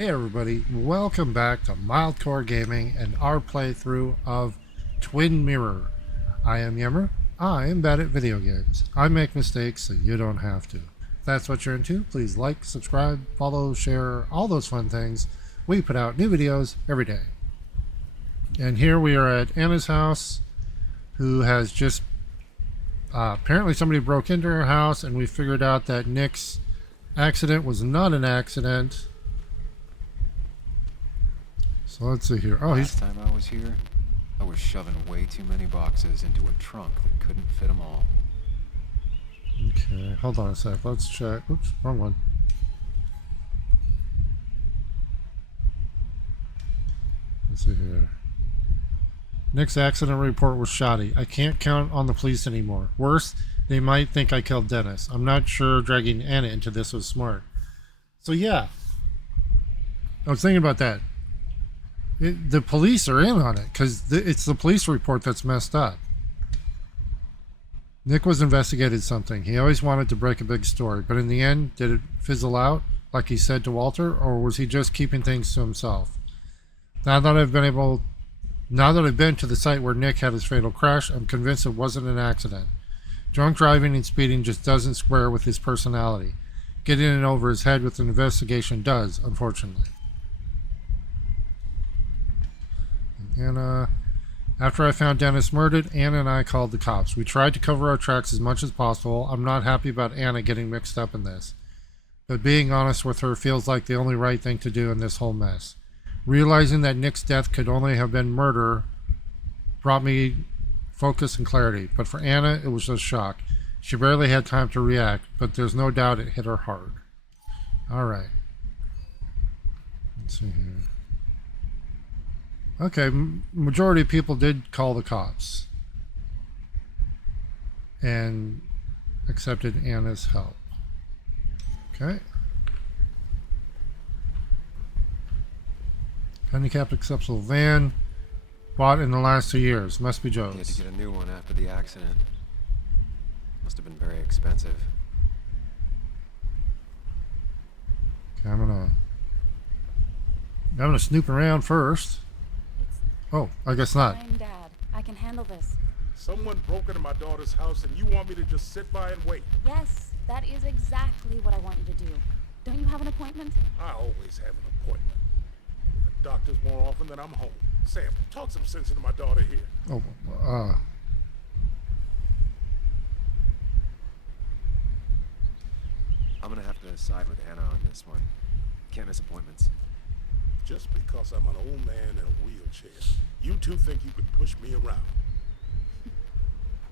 Hey everybody, welcome back to Mildcore Gaming and our playthrough of Twin Mirror. I am Yemmer. I am bad at video games. I make mistakes so you don't have to. If that's what you're into, please like, subscribe, follow, share, all those fun things. We put out new videos every day. And here we are at Anna's house, who has just... apparently somebody broke into her house and we figured out that Nick's accident was not an accident. So let's see here. Oh, Last time I was here, I was shoving way too many boxes into a trunk that couldn't fit them all. Okay, hold on a sec. Let's check. Oops, wrong one. Let's see here. Nick's accident report was shoddy. I can't count on the police anymore. Worse, they might think I killed Dennis. I'm not sure dragging Anna into this was smart. So yeah, I was thinking about that. The police are in on it because it's the police report that's messed up. Nick was investigated something. He always wanted to break a big story, but in the end, did it fizzle out like he said to Walter, or was he just keeping things to himself? Now that I've been to the site where Nick had his fatal crash, I'm convinced it wasn't an accident. Drunk driving and speeding just doesn't square with his personality. Getting it over his head with an investigation does, unfortunately. And after I found Dennis murdered, Anna and I called the cops. We tried to cover our tracks as much as possible. I'm not happy about Anna getting mixed up in this, but being honest with her feels like the only right thing to do in this whole mess. Realizing that Nick's death could only have been murder brought me focus and clarity, but for Anna, it was just shock. She barely had time to react, but there's no doubt it hit her hard. Alright. Let's see here. Okay, majority of people did call the cops and accepted Anna's help. Okay. Handicapped accessible van bought in the last 2 years. Must be Joe's. He had to get a new one after the accident. Must have been very expensive. Okay, I'm gonna snoop around first. Oh, I guess not. Fine, Dad. I can handle this. Someone broke into my daughter's house and you want me to just sit by and wait? Yes, that is exactly what I want you to do. Don't you have an appointment? I always have an appointment. The doctor's more often than I'm home. Sam, talk some sense into my daughter here. Oh, I'm gonna have to side with Anna on this one. Can't miss appointments. Just because I'm an old man in a wheelchair, you two think you can push me around.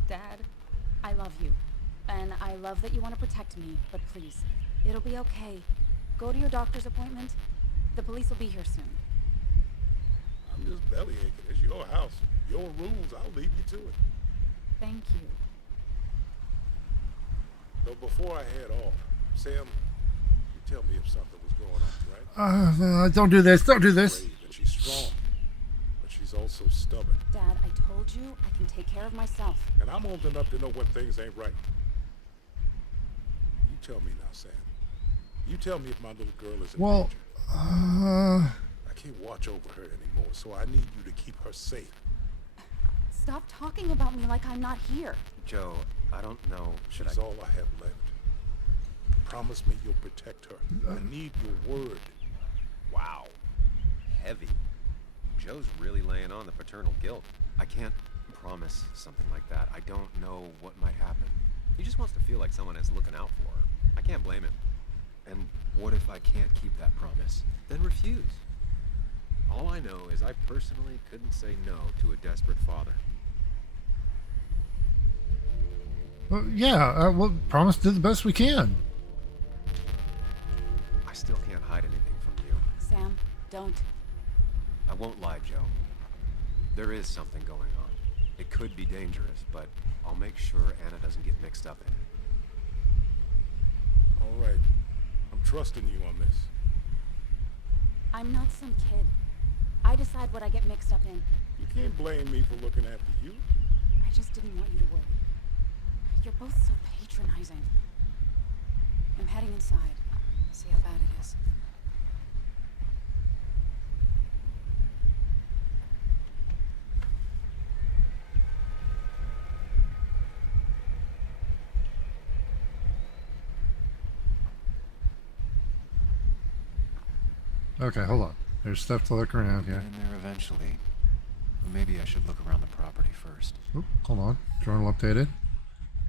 Dad, I love you. And I love that you want to protect me, but please, it'll be okay. Go to your doctor's appointment. The police will be here soon. I'm just belly aching. It's your house. Your rules. I'll leave you to it. Thank you. But before I head off, Sam, you tell me if something was going on, right? don't do this. Don't do this. Brave and she's strong, but she's also stubborn. Dad, I told you I can take care of myself. And I'm old enough to know when things ain't right. You tell me now, Sam. You tell me if my little girl is in danger. I can't watch over her anymore, so I need you to keep her safe. Stop talking about me like I'm not here. Joe, I don't know. She's all I have left. Promise me you'll protect her. I need your word. Wow. Heavy. Joe's really laying on the paternal guilt. I can't promise something like that. I don't know what might happen. He just wants to feel like someone is looking out for her. I can't blame him. And what if I can't keep that promise? Then refuse. All I know is I personally couldn't say no to a desperate father. Well, yeah, we'll promise to do the best we can. I still can't hide anything from you. Sam, don't. I won't lie, Joe. There is something going on. It could be dangerous, but I'll make sure Anna doesn't get mixed up in it. All right. I'm trusting you on this. I'm not some kid. I decide what I get mixed up in. You can't blame me for looking after you. I just didn't want you to worry. You're both so patronizing. I'm heading inside. See how bad it is. Okay, hold on. There's stuff to look around Get here. in there eventually. Maybe I should look around the property first. Oop, hold on. Journal updated.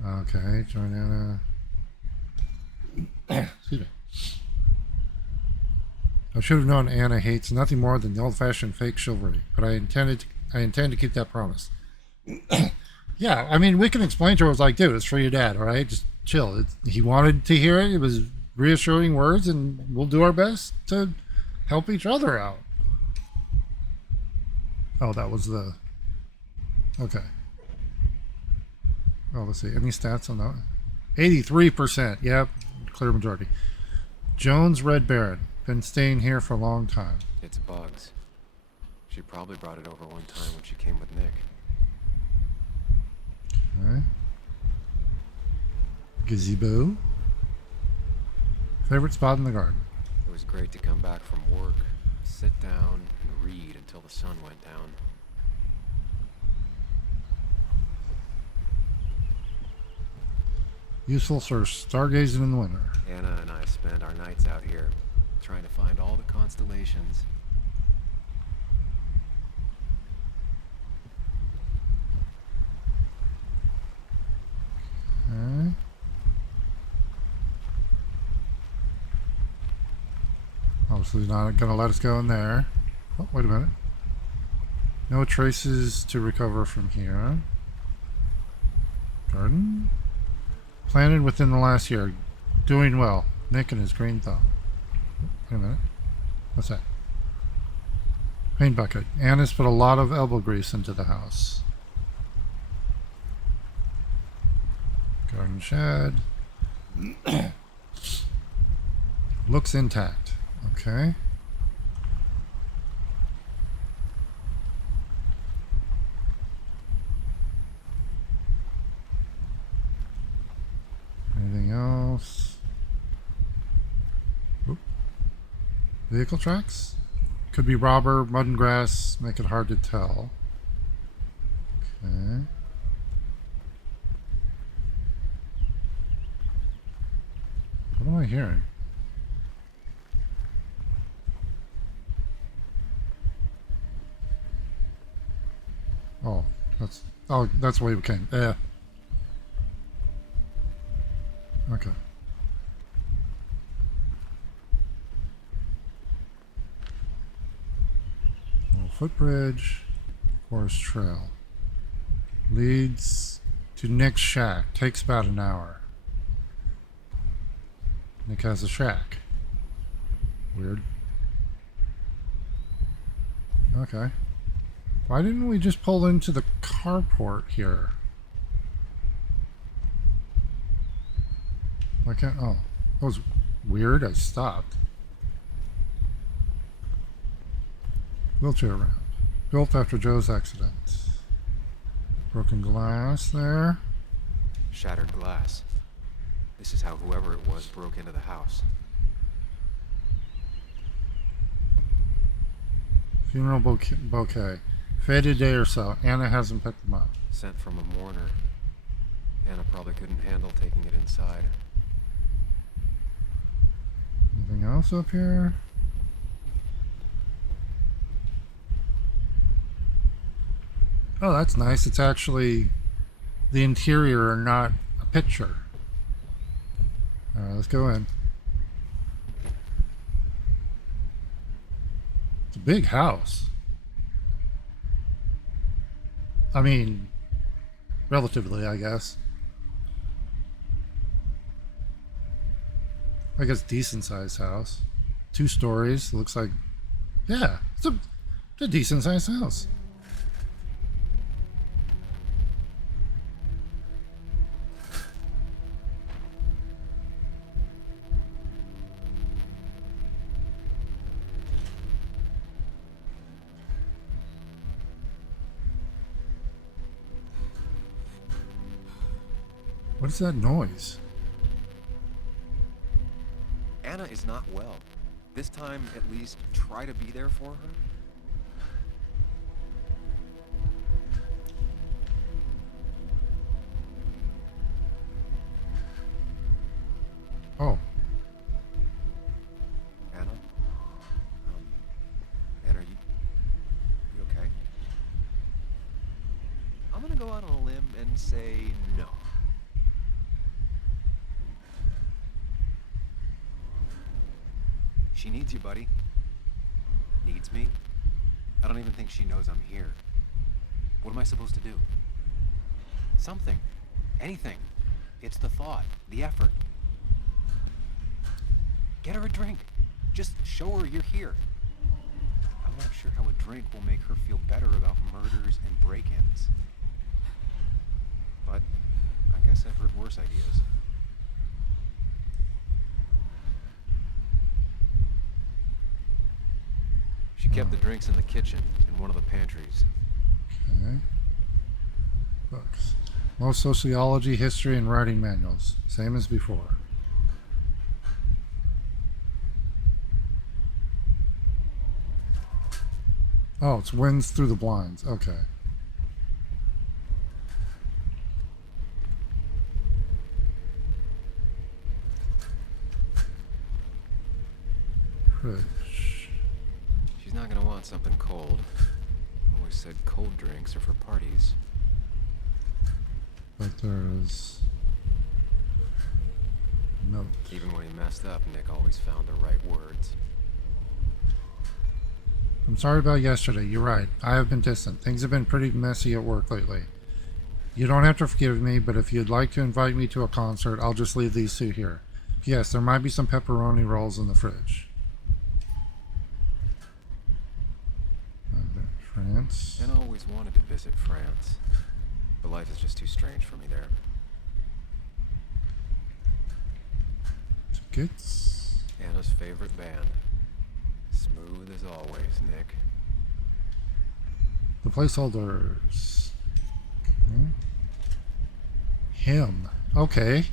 Okay, join Anna. Excuse me. I should have known Anna hates nothing more than the old-fashioned fake chivalry, but I intend to keep that promise. Yeah, I mean, we can explain to her, it's like, dude, it's for your dad, all right? Just chill. He wanted to hear it. It was reassuring words, and we'll do our best to help each other out. Oh, that was the... Okay. Oh, let's see. Any stats on that? 83%. Yep, clear majority. Jones Red Baron. Been staying here for a long time. It's bugs. She probably brought it over one time when she came with Nick. Okay. Gazebo. Favorite spot in the garden. It was great to come back from work, sit down, and read until the sun went down. Useful for stargazing in the winter. Anna and I spend our nights out here, trying to find all the constellations. Okay. Obviously not going to let us go in there. Oh, wait a minute. No traces to recover from here. Garden. Planted within the last year. Doing well. Nick and his green thumb. Wait a minute. What's that? Paint bucket. Anna's put a lot of elbow grease into the house. Garden shed. Looks intact. Okay. Anything else? Oop. Vehicle tracks? Could be robber, mud and grass, make it hard to tell. Okay. What am I hearing? Oh, that's the way we came. Yeah. Okay. Little footbridge, forest trail. Leads to Nick's shack. Takes about an hour. Nick has a shack. Weird. Okay. Why didn't we just pull into the carport here? Why can't... Oh. That was weird. I stopped. Wheelchair ramp. Built after Joe's accident. Broken glass there. Shattered glass. This is how whoever it was broke into the house. Funeral bouquet. Faded day or so. Anna hasn't picked them up. Sent from a mourner. Anna probably couldn't handle taking it inside. Anything else up here? Oh, that's nice. It's actually the interior and not a picture. Alright, let's go in. It's a big house. I mean, relatively, I guess. I guess decent sized house. 2 stories. Looks like, yeah, it's a decent sized house. What is that noise? Anna is not well. This time, at least, try to be there for her. Oh. Anna? and say no. She needs you, buddy. Needs me? I don't even think she knows I'm here. What am I supposed to do? Something. Anything. It's the thought, the effort. Get her a drink. Just show her you're here. I'm not sure how a drink will make her feel better about murders and break-ins. But I guess I've heard worse ideas. She kept the drinks in the kitchen, in one of the pantries. Okay. Books. Most sociology, history, and writing manuals. Same as before. Oh, it's winds through the blinds. Okay. Fridge. She's not gonna want something cold. Always said cold drinks are for parties. But there's note. Even when he messed up, Nick always found the right words. I'm sorry about yesterday. You're right. I have been distant. Things have been pretty messy at work lately. You don't have to forgive me, but if you'd like to invite me to a concert, I'll just leave these two here. Yes, there might be some pepperoni rolls in the fridge. France. And I always wanted to visit France. But life is just too strange for me there. Tickets. Anna's favorite band. Smooth as always, Nick. The placeholders. Okay. Him. Okay.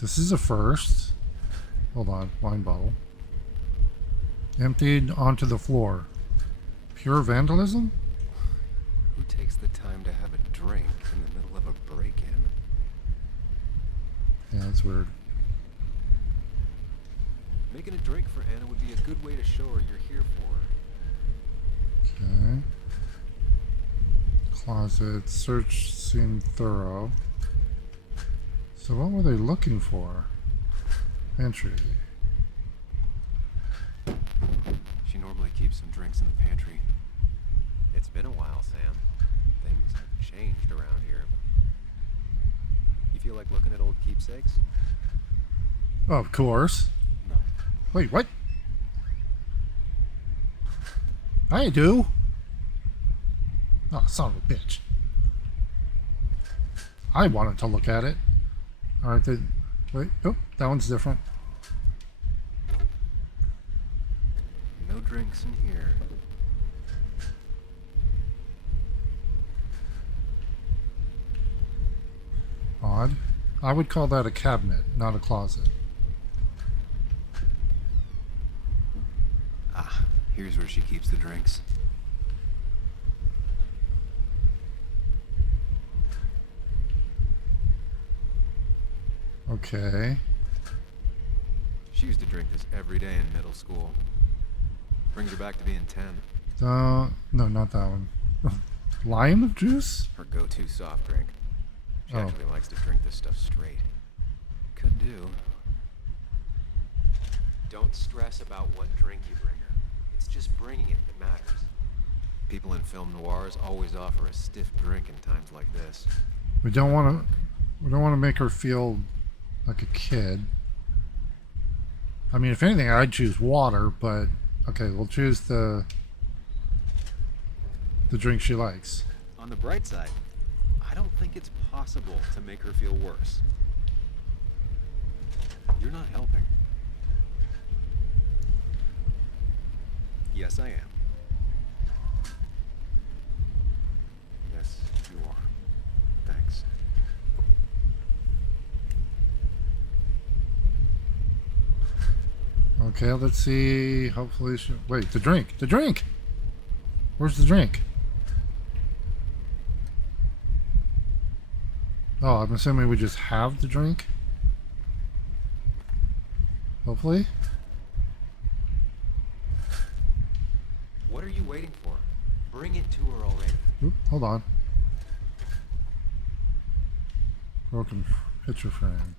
This is a first. Hold on. Wine bottle. Emptied onto the floor. Pure vandalism? Who takes the time to have a drink in the middle of a break-in? Yeah, that's weird. Making a drink for Anna would be a good way to show her you're here for her. Okay. Closet. Search seemed thorough. So what were they looking for? Pantry. She normally keeps some drinks in the pantry. It's been a while, Sam. Things have changed around here. You feel like looking at old keepsakes? Of course. No. Wait, what? I do. Oh, son of a bitch. I wanted to look at it. Alright, wait. Oh, that one's different. No drinks in here. Odd. I would call that a cabinet, not a closet. Ah, here's where she keeps the drinks. Okay. She used to drink this every day in middle school. Brings her back to being 10. No, not that one. Lime juice? Her go-to soft drink. She Oh. actually likes to drink this stuff straight. Could do. Don't stress about what drink you bring her. It's just bringing it that matters. People in film noirs always offer a stiff drink in times like this. We don't want to make her feel like a kid. I mean, if anything, I'd choose water, but okay, we'll choose the drink she likes. On the bright side, I don't think it's possible to make her feel worse. You're not helping. Yes, I am. Yes, you are. Thanks. Okay, let's see. Hopefully she... Wait, the drink! The drink! Where's the drink? Oh, I'm assuming we just have the drink? Hopefully? What are you waiting for? Bring it to her already. Oop, hold on. Broken picture frame.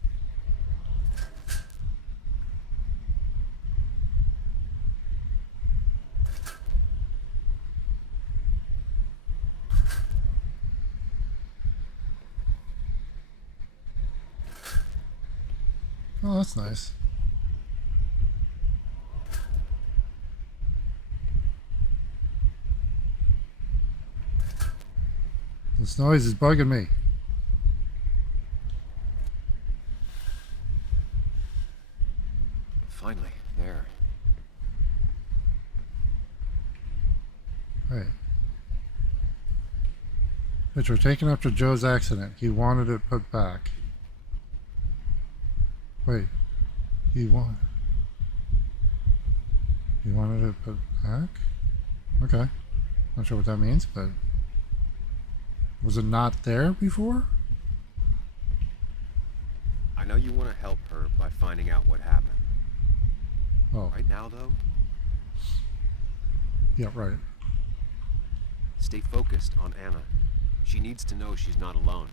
Oh, that's nice. This noise is bugging me. Finally, there. Hey. Picture taken after Joe's accident. He wanted it put back. Wait. He wanted it put back? Okay. Not sure what that means, but was it not there before? I know you want to help her by finding out what happened. Oh. Right now, though, Yeah, right. stay focused on Anna. She needs to know she's not alone.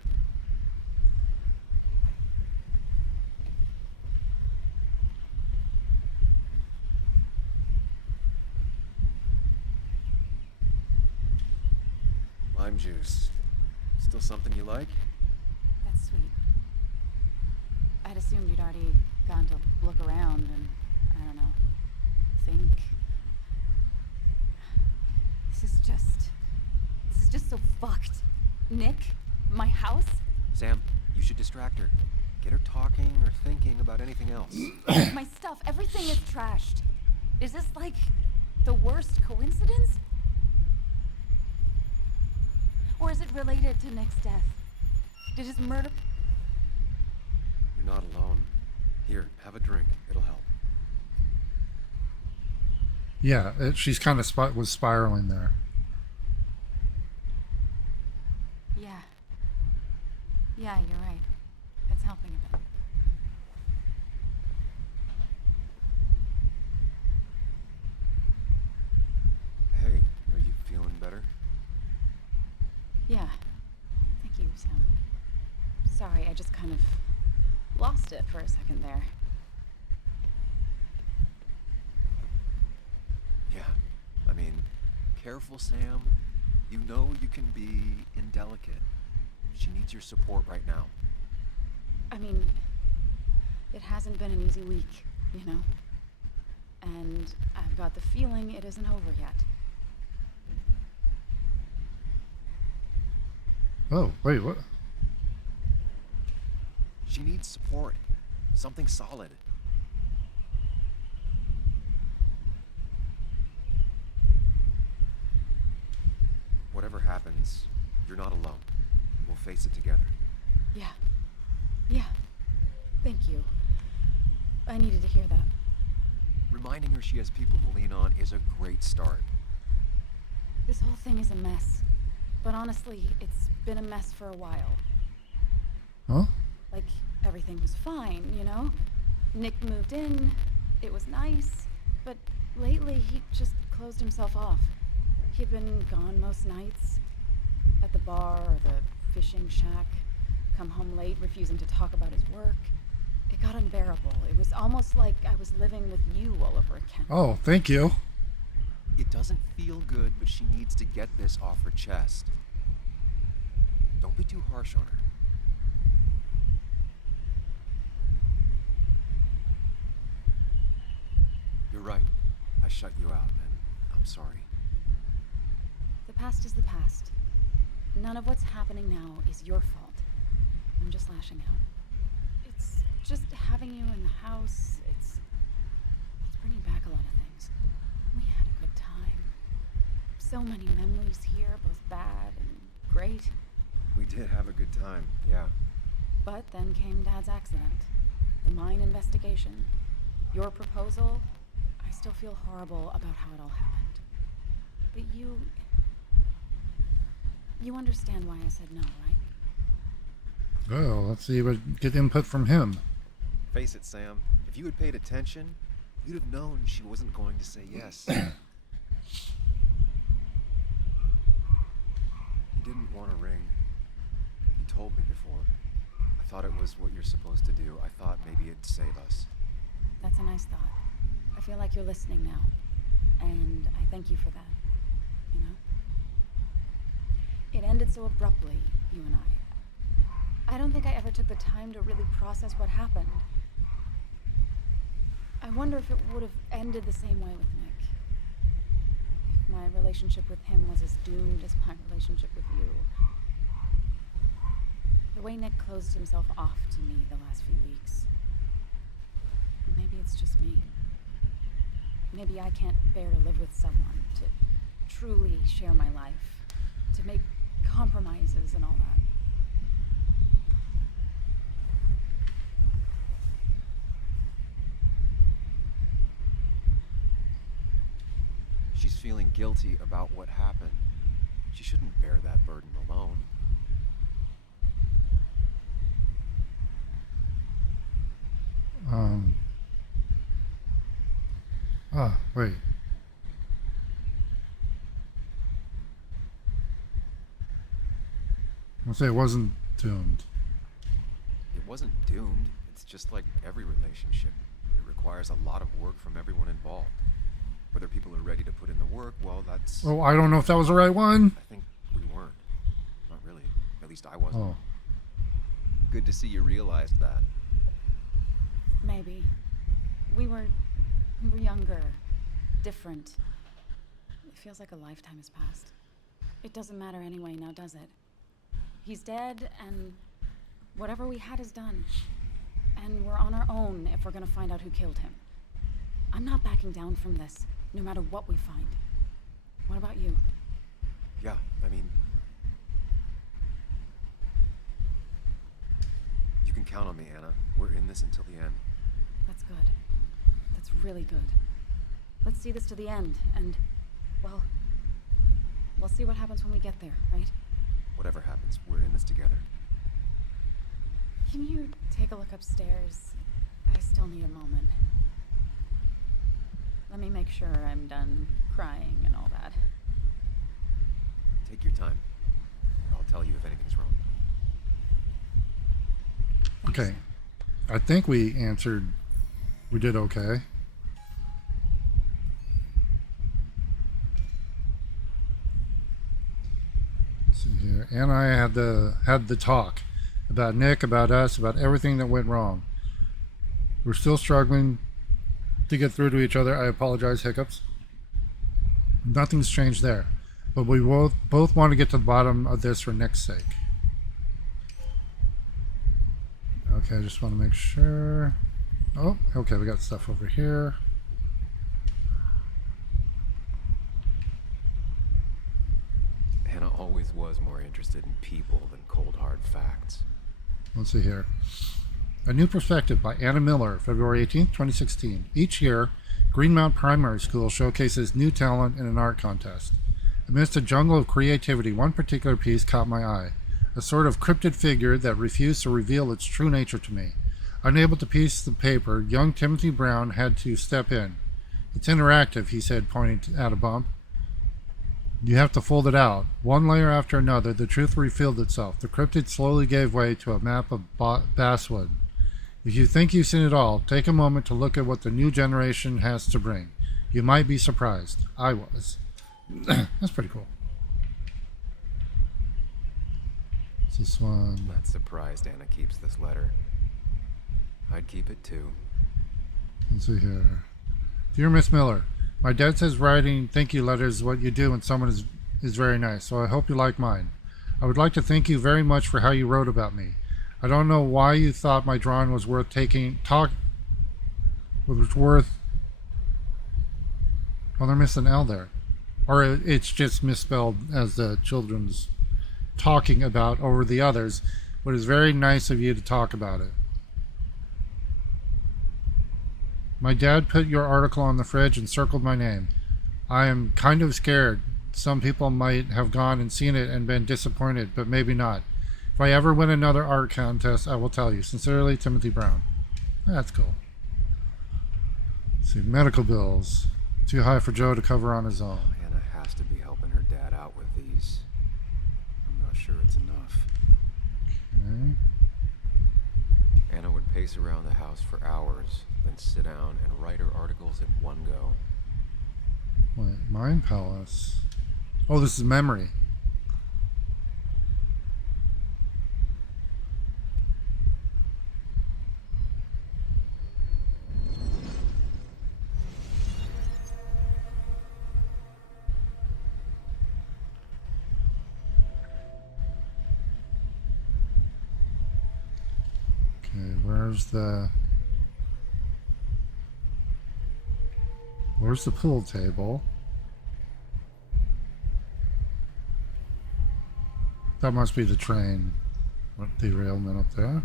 Lime juice. Still something you like? That's sweet. I'd assumed you'd already gone to look around and, I don't know, think. This is just so fucked. Nick? My house? Sam, you should distract her. Get her talking or thinking about anything else. My stuff, everything is trashed. Is this like the worst coincidence? Or is it related to Nick's death? Did his murder... You're not alone. Here, have a drink. It'll help. Yeah, she's kind of was spiraling there. Yeah. Yeah, you're right. It's helping a bit. Hey, are you feeling better? Yeah. Thank you, Sam. Sorry, I just kind of lost it for a second there. Yeah. I mean, careful, Sam. You know you can be indelicate. She needs your support right now. I mean, it hasn't been an easy week, you know? And I've got the feeling it isn't over yet. Oh, wait, what? She needs support. Something solid. Whatever happens, you're not alone. We'll face it together. Yeah. Yeah. Thank you. I needed to hear that. Reminding her she has people to lean on is a great start. This whole thing is a mess. But honestly, it's been a mess for a while. Huh? Like, everything was fine, you know? Nick moved in, it was nice, but lately he just closed himself off. He'd been gone most nights, at the bar or the fishing shack, come home late, refusing to talk about his work. It got unbearable. It was almost like I was living with you all over again. Oh, thank you. It doesn't feel good, but she needs to get this off her chest. Don't be too harsh on her. You're right. I shut you out, and I'm sorry. The past is the past. None of what's happening now is your fault. I'm just lashing out. It's just having you in the house. It's bringing back a lot of things. We had a good time. So many memories here, both bad and great. We did have a good time, yeah. But then came Dad's accident. The mine investigation. Your proposal. I still feel horrible about how it all happened. But you understand why I said no, right? Well, let's see what get input from him. Face it, Sam. If you had paid attention, you'd have known she wasn't going to say yes. He didn't want a ring. He told me before. I thought it was what you're supposed to do. I thought maybe it'd save us. That's a nice thought. I feel like you're listening now. And I thank you for that. You know? It ended so abruptly, you and I. I don't think I ever took the time to really process what happened. I wonder if it would have ended the same way with Nick. If my relationship with him was as doomed as my relationship with you. The way Nick closed himself off to me the last few weeks. Maybe it's just me. Maybe I can't bear to live with someone, to truly share my life, to make compromises and all that. She's feeling guilty about what happened. She shouldn't bear that burden alone. Wait. I'll say it wasn't doomed. It wasn't doomed. It's just like every relationship. It requires a lot of work from everyone involved. Whether people are ready to put in the work, well, that's... Oh, I don't know if that was the right one. I think we weren't. Not really. At least I wasn't. Oh. Good to see you realized that. Maybe. We were younger, different. It feels like a lifetime has passed. It doesn't matter anyway now, does it? He's dead, and whatever we had is done. And we're on our own if we're gonna find out who killed him. I'm not backing down from this, no matter what we find. What about you? Yeah, I mean... You can count on me, Anna. We're in this until the end. That's good. That's really good. Let's see this to the end, and, well, we'll see what happens when we get there, right? Whatever happens, we're in this together. Can you take a look upstairs? I still need a moment. Let me make sure I'm done crying and all that. Take your time. I'll tell you if anything's wrong. Thanks. Okay. I think we answered. We did okay. Let's see here. And I had the talk about Nick, about us, about everything that went wrong. We're still struggling to get through to each other. I apologize, hiccups. Nothing's changed there. But we both want to get to the bottom of this for Nick's sake. Okay, I just want to make sure. Oh, okay, we got stuff over here. Hannah always was more interested in people than cold hard facts. Let's see here. A New Perspective by Anna Miller, February 18th, 2016. Each year, Greenmount Primary School showcases new talent in an art contest. Amidst a jungle of creativity, one particular piece caught my eye. A sort of cryptid figure that refused to reveal its true nature to me. Unable to piece the paper, young Timothy Brown had to step in. It's interactive, he said, pointing at a bump. You have to fold it out. One layer after another, the truth revealed itself. The cryptid slowly gave way to a map of basswood. If you think you've seen it all, take a moment to look at what the new generation has to bring. You might be surprised. I was. That's pretty cool. What's this one? Not surprised Anna keeps this letter. I'd keep it too. Let's see here. Dear Miss Miller, my dad says writing thank you letters is what you do when someone is very nice, so I hope you like mine. I would like to thank you very much for how you wrote about me. I don't know why you thought my drawing was worth well, they're missing L there. Or it's just misspelled as the children's talking about over the others, but it's very nice of you to talk about it. My dad put your article on the fridge and circled my name. I am kind of scared. Some people might have gone and seen it and been disappointed, but maybe not. If I ever win another art contest, I will tell you. Sincerely, Timothy Brown. That's cool. Let's see, medical bills. Too high for Joe to cover on his own. Anna has to be helping her dad out with these. I'm not sure it's enough. Okay. Anna would pace around the house for hours, then sit down and write her articles at one go. Wait, Mind Palace. Oh, this is memory. Okay, where's the pool table? That must be the train derailment up there.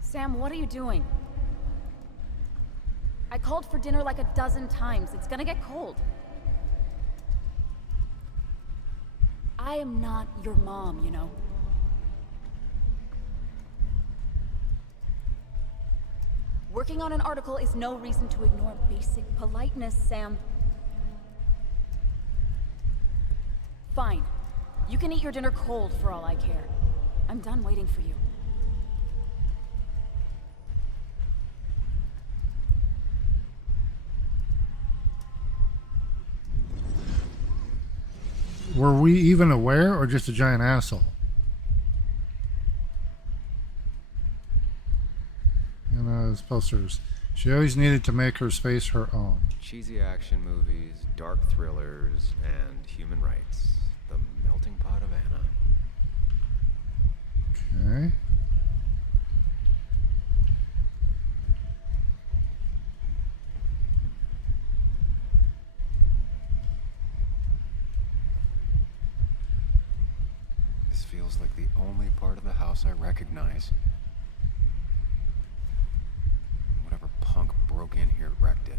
Sam, what are you doing? I called for dinner like a dozen times. It's gonna get cold. I am not your mom, you know. Working on an article is no reason to ignore basic politeness, Sam. Fine. You can eat your dinner cold for all I care. I'm done waiting for you. Were we even aware, or just a giant asshole? Those posters. She always needed to make her space her own. Cheesy action movies, dark thrillers, and human rights. The melting pot of Anna. Okay. This feels like the only part of the house I recognize. Whatever punk broke in here wrecked it.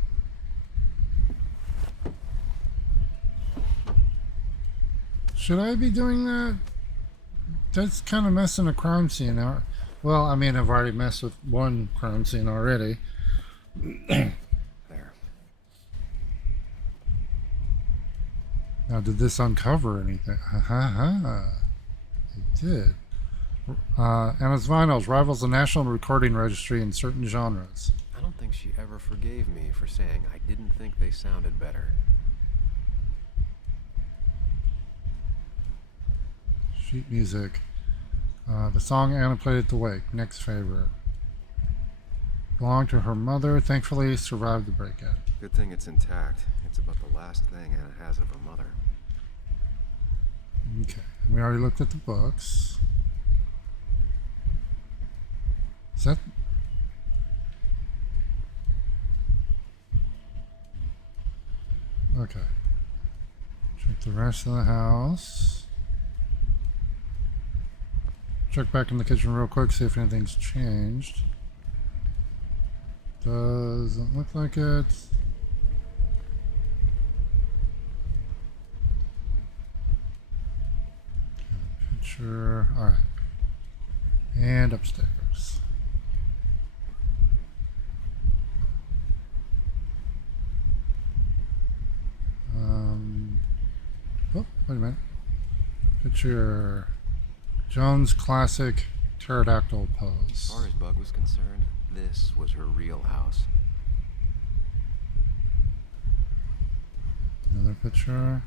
Should I be doing that? That's kind of messing a crime scene out. Well, I mean, I've already messed with one crime scene already. There. Now, did this uncover anything? It did. Anna's Vinyls rivals the National Recording Registry in certain genres. I don't think she ever forgave me for saying I didn't think they sounded better. Sheet music. The song Anna played at the wake. Next favorite. Belonged to her mother. Thankfully survived the break-in. Good thing it's intact. It's about the last thing Anna has of her mother. Okay. We already looked at the books. Is that... Okay. Check the rest of the house. Check back in the kitchen real quick, see if anything's changed. Doesn't look like it. Picture. Alright. And upstairs. Oh, wait a minute. Picture. Joan's classic pterodactyl pose. As far as Bug was concerned, this was her real house. Another picture.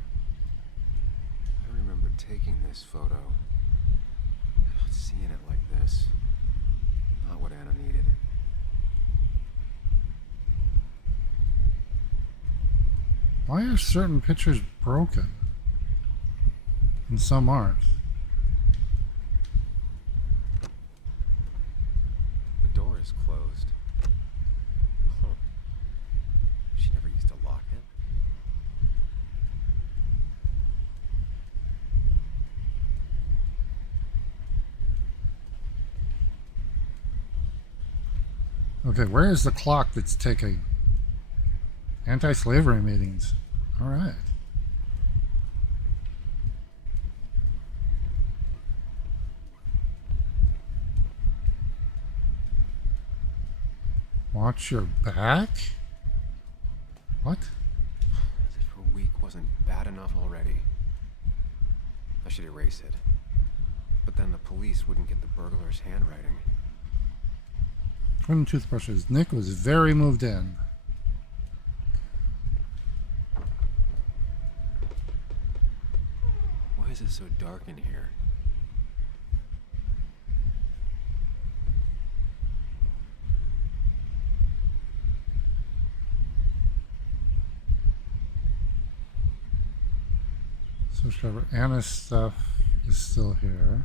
I remember taking this photo. Not seeing it like this. Not what Anna needed. Why are certain pictures broken? And some aren't. The door is closed. Huh. She never used to lock it. Okay, where is the clock that's taking anti-slavery meetings? All right. Watch your back? What? As if her week wasn't bad enough already. I should erase it. But then the police wouldn't get the burglar's handwriting. Twin toothbrushes. Nick was very moved in. Why is it so dark in here? Search cover. Anna's stuff is still here.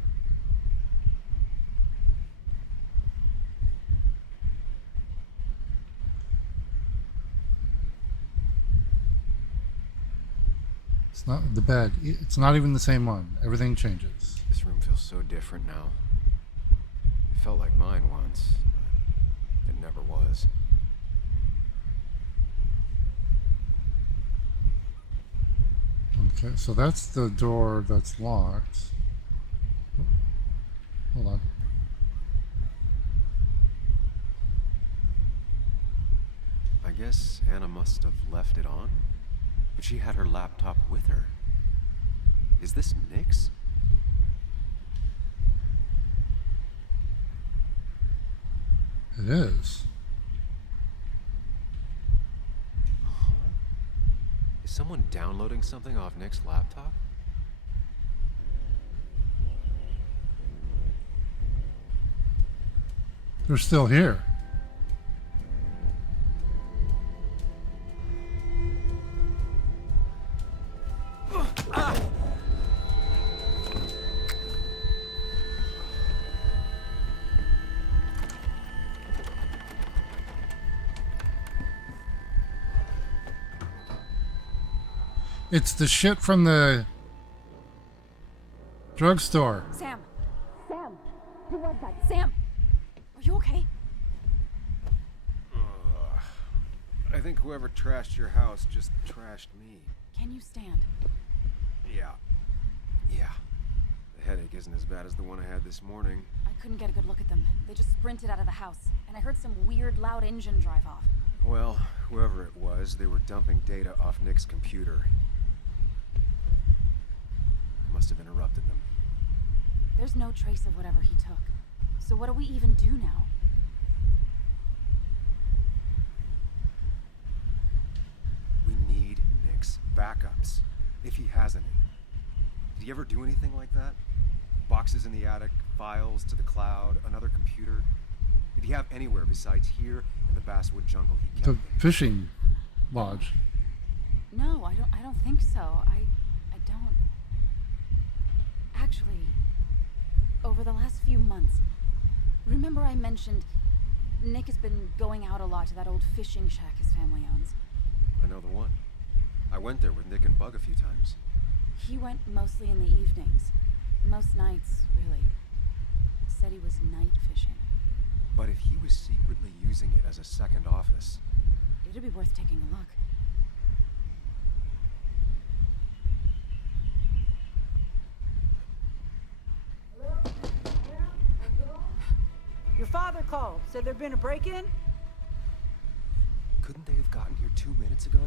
It's not the bed. It's not even the same one. Everything changes. This room feels so different now. It felt like mine once, but it never was. Okay, so that's the door that's locked. Hold on. I guess Anna must have left it on. But she had her laptop with her. Is this Nick's? It is. Huh? Is someone downloading something off Nick's laptop? They're still here. It's the shit from the drugstore. Sam! Sam! Who was that? Sam! Are you okay? I think whoever trashed your house just trashed me. Can you stand? Yeah. The headache isn't as bad as the one I had this morning. I couldn't get a good look at them. They just sprinted out of the house, and I heard some weird, loud engine drive off. Well, whoever it was, they were dumping data off Nick's computer. I must have interrupted them. There's no trace of whatever he took. So what do we even do now? We need Nick's backups, if he has any. Did he ever do anything like that? Boxes in the attic, files to the cloud, another computer? Did he have anywhere besides here in the basswood jungle he kept The in? fishing lodge. No, I don't think so. I don't. Actually, over the last few months, remember I mentioned Nick has been going out a lot to that old fishing shack his family owns. I know the one. I went there with Nick and Bug a few times. He went mostly in the evenings. Most nights, really. Said he was night fishing. But if he was secretly using it as a second office... It'd be worth taking a look. Your father called. Said there'd been a break-in? Couldn't they have gotten here 2 minutes ago?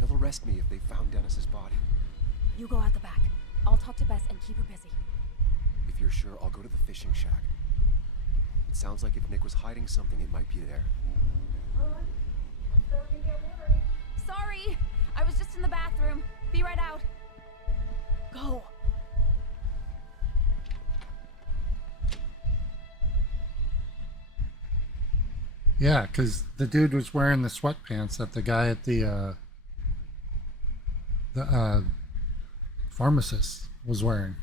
They'll arrest me if they found Dennis's body. You go out the back. I'll talk to Bess and keep her busy. If you're sure, I'll go to the fishing shack. It sounds like if Nick was hiding something, it might be there. I'm starting to get worried. Sorry! I was just in the bathroom. Be right out. Go. Yeah, because the dude was wearing the sweatpants that the guy at the pharmacist was wearing.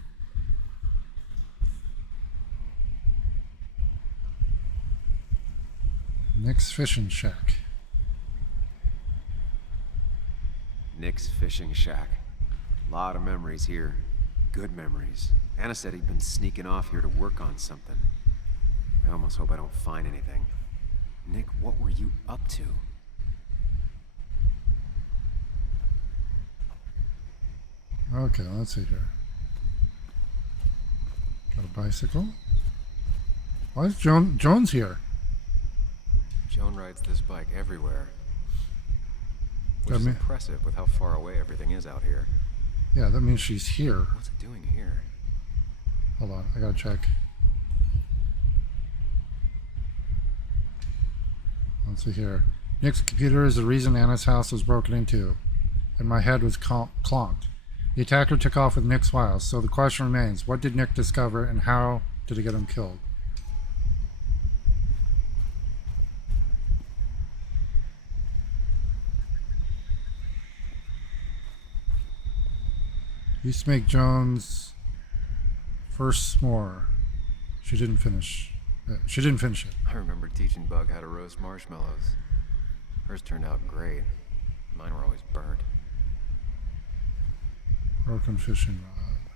Nick's fishing shack. Nick's fishing shack. Lot of memories here. Good memories. Anna said he'd been sneaking off here to work on something. I almost hope I don't find anything. Nick, what were you up to? Okay, let's see here. Got a bicycle. Why is Jones here? Joan rides this bike everywhere. Which Got is me. impressive with how far away everything is out here. Yeah, that means she's here. What's it doing here? Hold on, I gotta check. Let's see here. Nick's computer is the reason Anna's house was broken into, and my head was clonked. The attacker took off with Nick's files, so the question remains, what did Nick discover and how did it get him killed? Used to make Jones first s'more. She didn't finish. She didn't finish it. I remember teaching Bug how to roast marshmallows. Hers turned out great. Mine were always burnt. Broken fishing rod.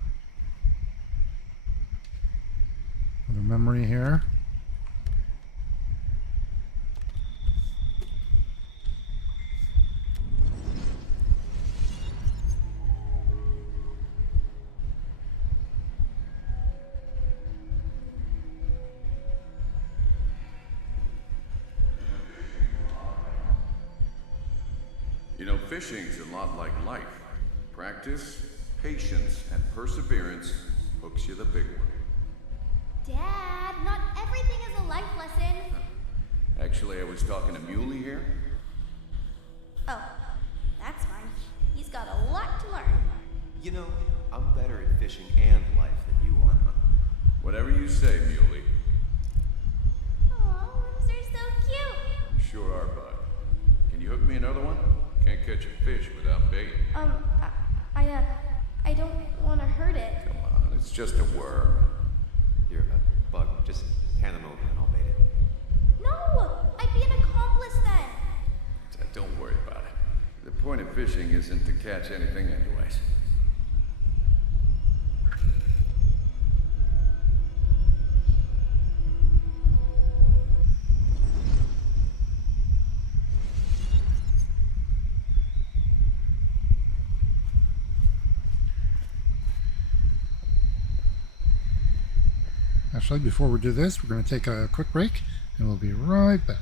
Another memory here. You know, fishing's a lot like life. Practice, patience, and perseverance hooks you the big one. Dad, not everything is a life lesson. Actually, I was talking to Muley here. Oh, that's fine. He's got a lot to learn. You know, I'm better at fishing and life than you are. Whatever you say, Muley. Aw, worms are so cute. Sure are, bud. Can you hook me another one? Can't catch a fish without bait. I don't want to hurt it. Come on, it's just a worm. You're a Bug. Just hand them over and I'll bait it. No, I'd be an accomplice then. Don't worry about it. The point of fishing isn't to catch anything anyways. Actually, before we do this, we're going to take a quick break, and we'll be right back.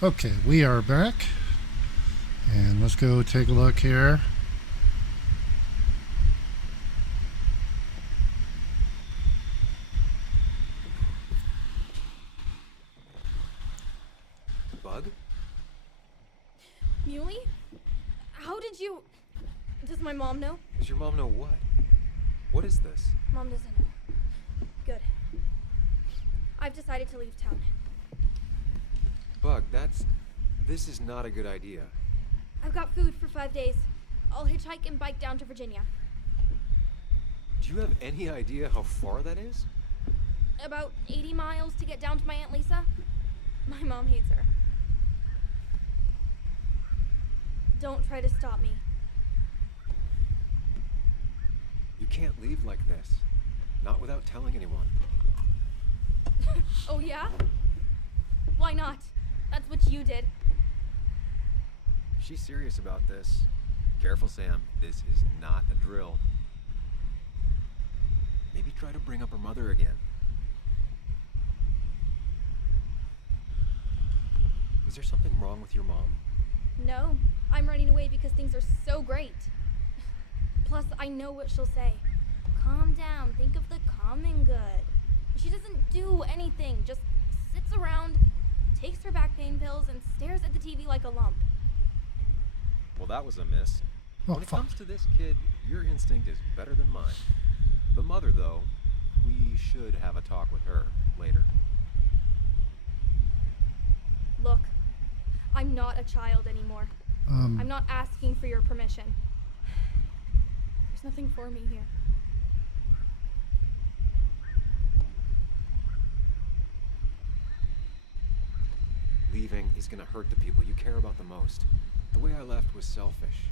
Okay, we are back. And let's go take a look here. Bug? Muley? How did you... Does my mom know? Does your mom know what? What is this? Mom doesn't know. Good. I've decided to leave town. Bug, this is not a good idea. I've got food for 5 days. I'll hitchhike and bike down to Virginia. Do you have any idea how far that is? About 80 miles to get down to my Aunt Lisa. My mom hates her. Don't try to stop me. You can't leave like this. Not without telling anyone. Oh yeah? Why not? That's what you did. She's serious about this. Careful, Sam. This is not a drill. Maybe try to bring up her mother again. Is there something wrong with your mom? No, I'm running away because things are so great. Plus, I know what she'll say. Calm down, think of the common good. She doesn't do anything, just sits around, takes her back pain pills, and stares at the TV like a lump. Well, that was a miss. Oh, When it fuck. comes to this kid, your instinct is better than mine. The mother, though, we should have a talk with her later. Look, I'm not a child anymore. I'm not asking for your permission. There's nothing for me here. Leaving is gonna hurt the people you care about the most. The way I left was selfish.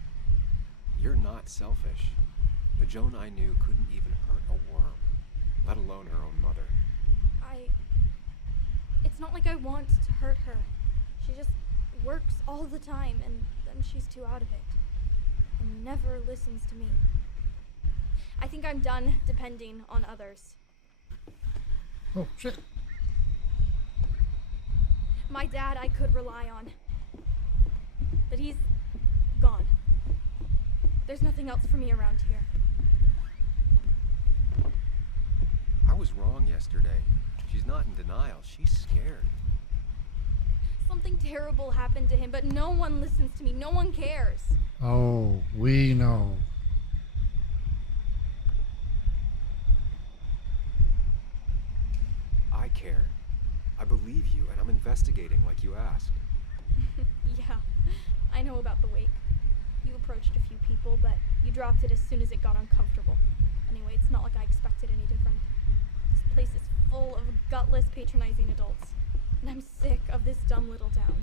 You're not selfish. The Joan I knew couldn't even hurt a worm, let alone her own mother. It's not like I want to hurt her. She just works all the time, and then she's too out of it. And never listens to me. I think I'm done depending on others. Oh, shit. My dad I could rely on. But he's gone. There's nothing else for me around here. I was wrong yesterday. She's not in denial. She's scared. Something terrible happened to him, but no one listens to me. No one cares. Oh, we know. I care. I believe you, and I'm investigating like you asked. Yeah, I know about the wake. You approached a few people, but you dropped it as soon as it got uncomfortable. Anyway, it's not like I expected any different. This place is full of gutless, patronizing adults. And I'm sick of this dumb little town.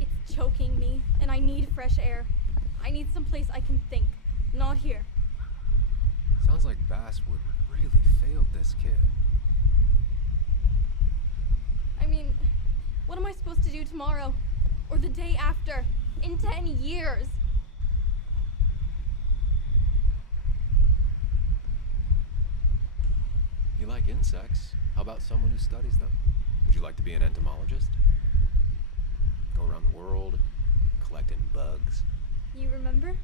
It's choking me, and I need fresh air. I need someplace I can think. Not here. Sounds like Basswood really failed this kid. I mean, what am I supposed to do tomorrow? Or the day after? In 10 years? You like insects? How about someone who studies them? Would you like to be an entomologist? Go around the world, collecting bugs. You remember?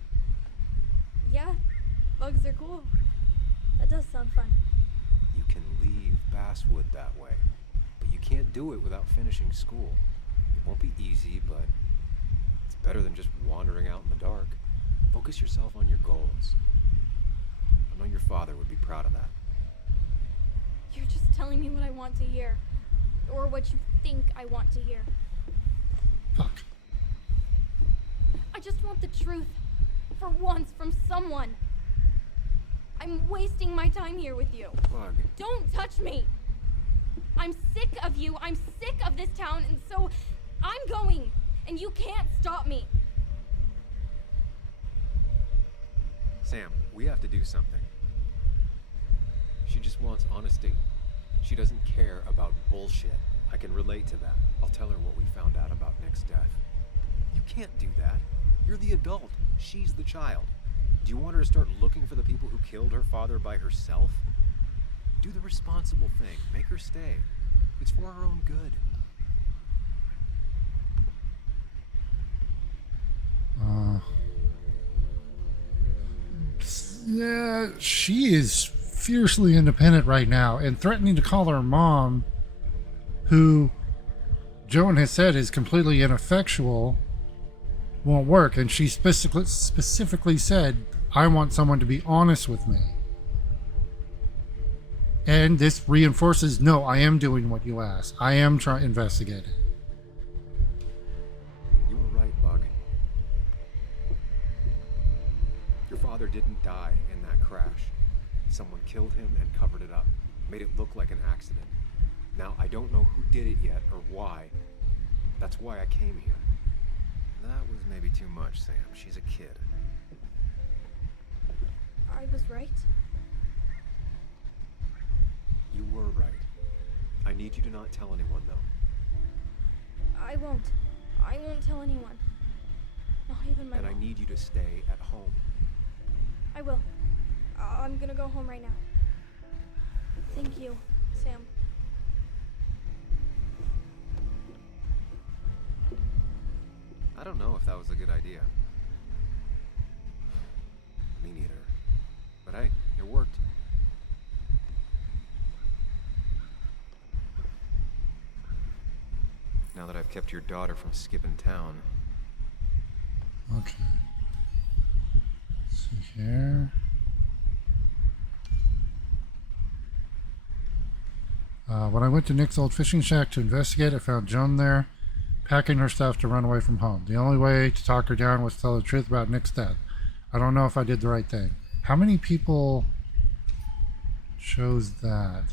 Yeah, bugs are cool. That does sound fun. You can leave Basswood that way, but you can't do it without finishing school. It won't be easy, but it's better than just wandering out in the dark. Focus yourself on your goals. I know your father would be proud of that. You're just telling me what I want to hear. Or what you think I want to hear. Fuck. I just want the truth. For once, from someone. I'm wasting my time here with you. Bug. Don't touch me! I'm sick of you, I'm sick of this town, and so I'm going, and you can't stop me. Sam, we have to do something. She just wants honesty. She doesn't care about bullshit. I can relate to that. I'll tell her what we found out about Nick's death. You can't do that. You're the adult. She's the child. Do you want her to start looking for the people who killed her father by herself? Do the responsible thing. Make her stay. It's for her own good. Yeah, she is fiercely independent right now and threatening to call her mom, who Joan has said is completely ineffectual, won't work. And she specifically said, I want someone to be honest with me. And this reinforces, no, I am doing what you asked. I am investigating. You were right, Bug. Your father didn't die in that crash. Someone killed him and covered it up. Made it look like an accident. Now, I don't know who did it yet or why. That's why I came here. That was maybe too much, Sam. She's a kid. I was right. You were right. I need you to not tell anyone, though. I won't. I won't tell anyone. Not even my And mom. I need you to stay at home. I will. I'm gonna go home right now. Thank you, Sam. I don't know if that was a good idea. Me neither. But hey, it worked. Now that I've kept your daughter from skipping town. Okay. Let's see here. When I went to Nick's old fishing shack to investigate, I found Joan there, packing her stuff to run away from home. The only way to talk her down was to tell the truth about Nick's death. I don't know if I did the right thing. How many people chose that?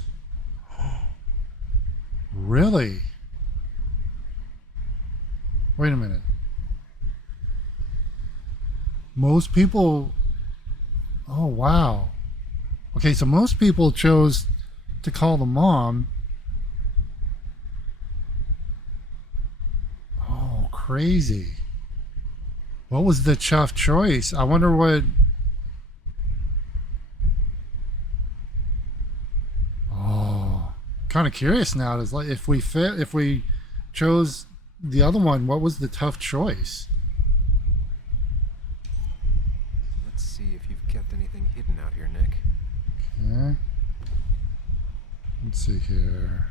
Really? Wait a minute. Most people... Oh, wow. Okay, so most people chose to call the mom. Oh, crazy. What was the tough choice? I wonder what... Oh, kind of curious now. Is like if we chose the other one, what was the tough choice? Let's see if you've kept anything hidden out here, Nick. Okay. Let's see here.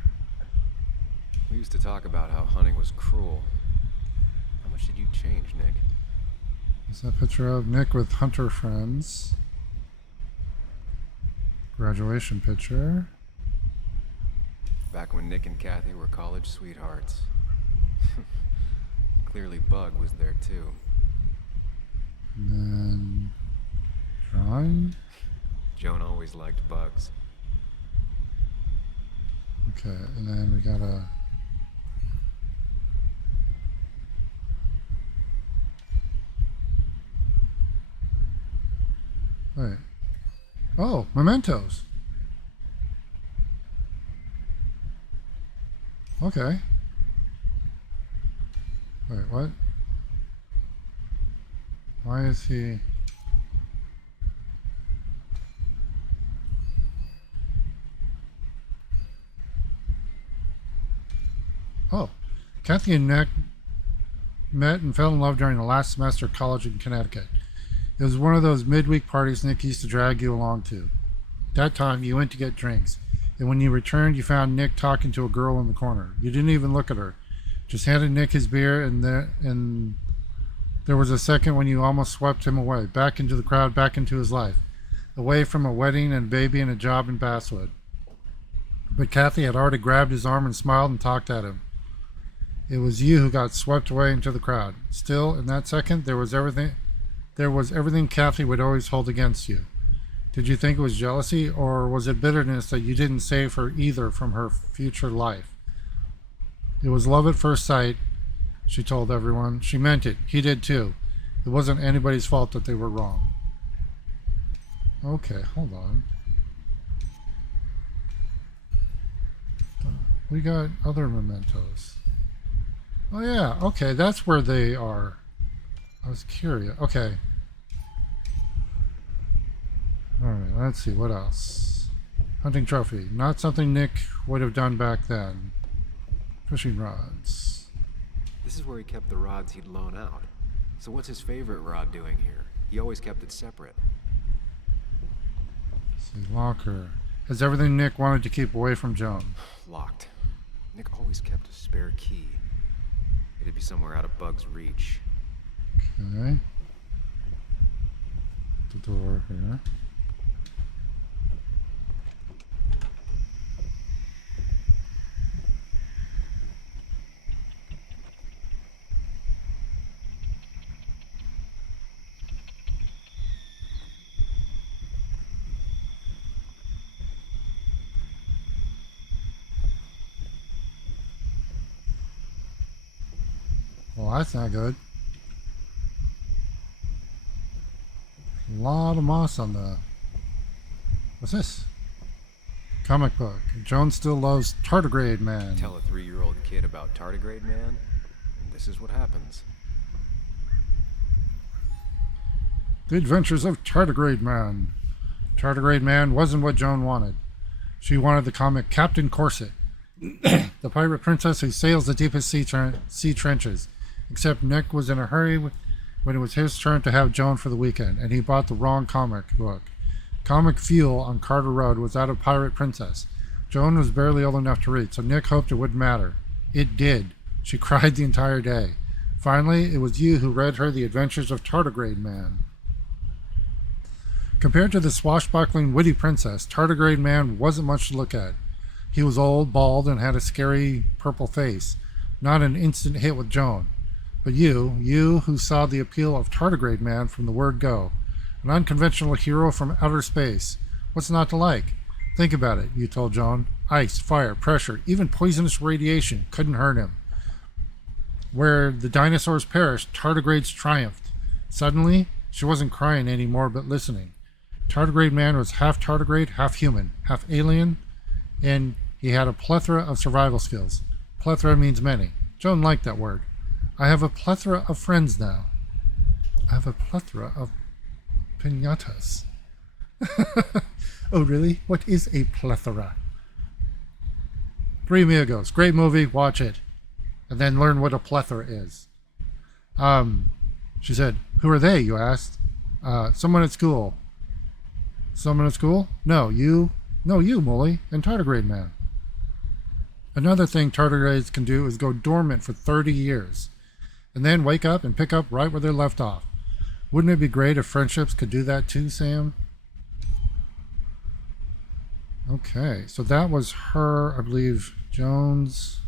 We used to talk about how hunting was cruel. How much did you change, Nick? Is that a picture of Nick with hunter friends? Graduation picture. Back when Nick and Kathy were college sweethearts. Clearly Bug was there too. And then drawing. Joan always liked bugs. Okay, and then we got a... Wait. Oh, mementos. Okay. Wait, what? Why is he... Oh, Kathy and Nick met and fell in love during the last semester of college in Connecticut. It was one of those midweek parties Nick used to drag you along to. That time, you went to get drinks, and when you returned, you found Nick talking to a girl in the corner. You didn't even look at her, just handed Nick his beer, and there was a second when you almost swept him away, back into the crowd, back into his life, away from a wedding and baby and a job in Basswood. But Kathy had already grabbed his arm and smiled and talked at him. It was you who got swept away into the crowd. Still, in that second, there was everything Kathy would always hold against you. Did you think it was jealousy, or was it bitterness that you didn't save her either from her future life? It was love at first sight, she told everyone. She meant it. He did too. It wasn't anybody's fault that they were wrong. Okay, hold on. We got other mementos. Oh yeah, okay, that's where they are. I was curious. Okay. Alright, let's see, what else? Hunting trophy. Not something Nick would have done back then. Fishing rods. This is where he kept the rods he'd loan out. So what's his favorite rod doing here? He always kept it separate. Let's see, locker. Has everything Nick wanted to keep away from Joan. Locked. Nick always kept a spare key. It'd be somewhere out of Bug's reach. Okay. The door here. Well, that's not good. A lot of moss on the... What's this? Comic book. Joan still loves Tardigrade Man. Tell a 3-year-old kid about Tardigrade Man, and this is what happens. The Adventures of Tardigrade Man. Tardigrade Man wasn't what Joan wanted. She wanted the comic Captain Corset, the pirate princess who sails the deepest sea trenches. Except Nick was in a hurry when it was his turn to have Joan for the weekend, and he bought the wrong comic book. Comic Fuel on Carter Road was out of Pirate Princess. Joan was barely old enough to read, so Nick hoped it wouldn't matter. It did. She cried the entire day. Finally, it was you who read her The Adventures of Tardigrade Man. Compared to the swashbuckling, witty princess, Tardigrade Man wasn't much to look at. He was old, bald, and had a scary purple face. Not an instant hit with Joan. But you who saw the appeal of Tardigrade Man from the word go. An unconventional hero from outer space. What's not to like? Think about it, you told Joan. Ice, fire, pressure, even poisonous radiation couldn't hurt him. Where the dinosaurs perished, Tardigrades triumphed. Suddenly, she wasn't crying anymore, but listening. Tardigrade Man was half tardigrade, half human, half alien, and he had a plethora of survival skills. Plethora means many. Joan liked that word. I have a plethora of friends now. I have a plethora of piñatas. Oh, really? What is a plethora? Three Amigos. Great movie. Watch it. And then learn what a plethora is. She said, who are they, you asked? Someone at school. Someone at school? No, you, Molly, and Tardigrade Man. Another thing tardigrades can do is go dormant for 30 years. And then wake up and pick up right where they left off. Wouldn't it be great if friendships could do that too, Sam? Okay, so that was her, I believe, Joan's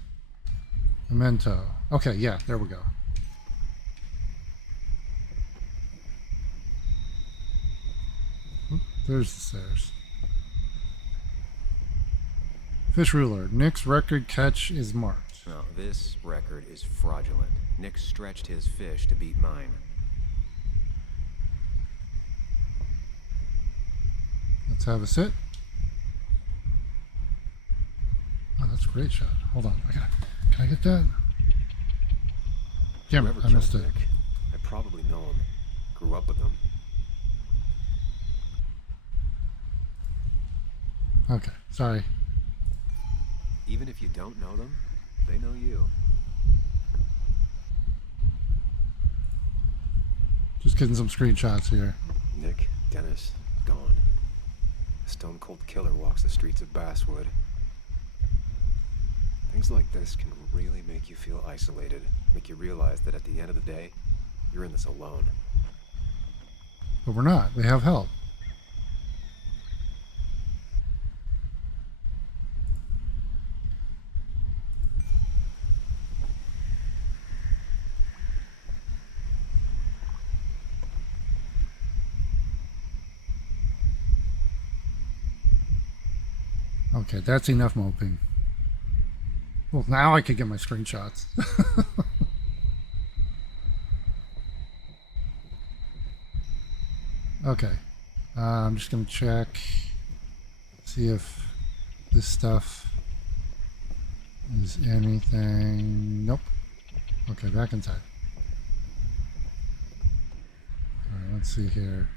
memento. Okay, yeah, there we go. Oop, there's the stairs. Fish ruler. Nick's record catch is marked. Now, this record is fraudulent. Nick stretched his fish to beat mine. Let's have a sit. Oh, that's a great shot. Hold on. Can I get that? Damn it, Whoever I missed killed it. Nick, I probably know him. Grew up with him. Okay, sorry. Even if you don't know them, they know you. Just getting some screenshots here. Nick, Dennis, gone. A stone-cold killer walks the streets of Basswood. Things like this can really make you feel isolated, make you realize that at the end of the day, you're in this alone. But we're not. We have help. Okay, that's enough moping. Well, now I could get my screenshots. Okay. I'm just going to check. See if this stuff is anything. Nope. Okay, back inside. Alright, let's see here.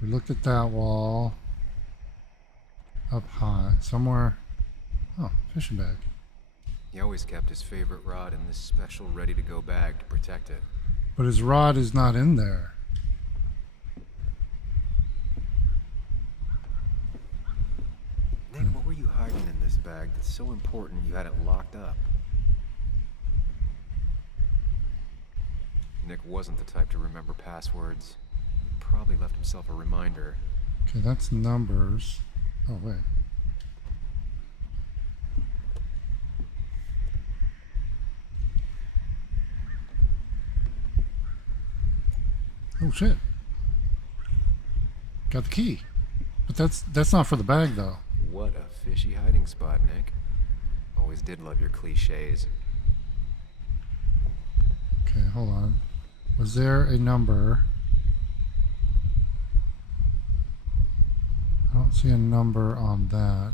We looked at that wall. Up high. Somewhere. Oh, fishing bag. He always kept his favorite rod in this special ready-to-go bag to protect it. But his rod is not in there. Nick, what were you hiding in this bag that's so important you had it locked up? Nick wasn't the type to remember passwords. He probably left himself a reminder. Okay, that's numbers. Oh, wait. Oh, shit. Got the key. But that's not for the bag, though. What a fishy hiding spot, Nick. Always did love your cliches. Okay, hold on. Was there a number? I don't see a number on that.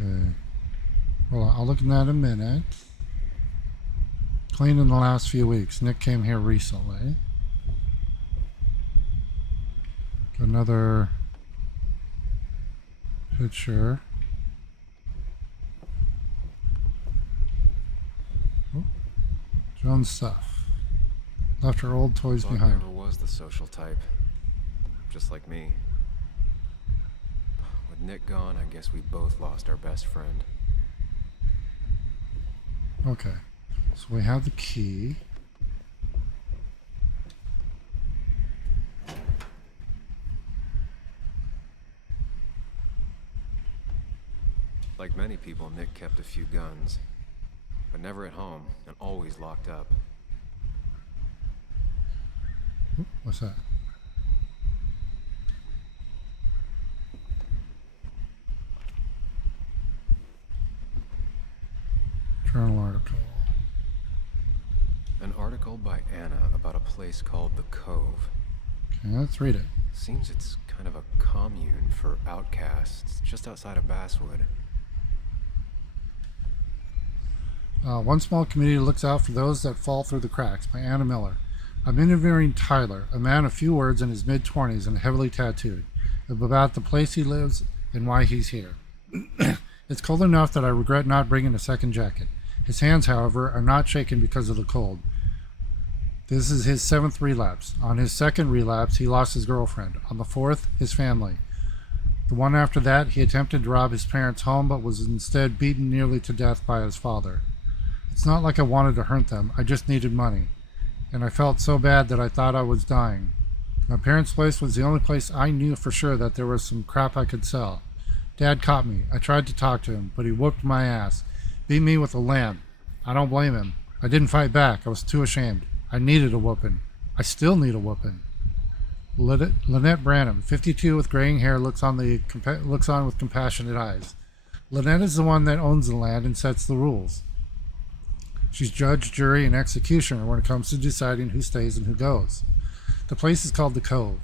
Okay. Well, I'll look at that in a minute. Cleaned in the last few weeks. Nick came here recently. Another picture. Oh, Joan's stuff. Left her old toys Buck behind. never was the social type. Just like me. With Nick gone, I guess we both lost our best friend. Okay. So we have the key. Like many people, Nick kept a few guns. But never at home, and always locked up. Ooh, what's that? Journal article. An article by Anna about a place called the Cove. Okay, let's read it. Seems it's kind of a commune for outcasts, just outside of Basswood. One small community looks out for those that fall through the cracks, by Anna Miller. I'm interviewing Tyler, a man of few words in his mid-20s and heavily tattooed, about the place he lives and why he's here. It's cold enough that I regret not bringing a second jacket. His hands, however, are not shaken because of the cold. This is his 7th relapse. On his 2nd relapse, he lost his girlfriend. On the 4th, his family. The one after that, he attempted to rob his parents' home, but was instead beaten nearly to death by his father. It's not like I wanted to hurt them, I just needed money. And I felt so bad that I thought I was dying. My parents' place was the only place I knew for sure that there was some crap I could sell. Dad caught me. I tried to talk to him, but he whooped my ass. Beat me with a lamp. I don't blame him. I didn't fight back. I was too ashamed. I needed a whooping. I still need a whooping. Lynette Branham, 52 with graying hair, looks on with compassionate eyes. Lynette is the one that owns the land and sets the rules. She's judge, jury, and executioner when it comes to deciding who stays and who goes. The place is called the Cove.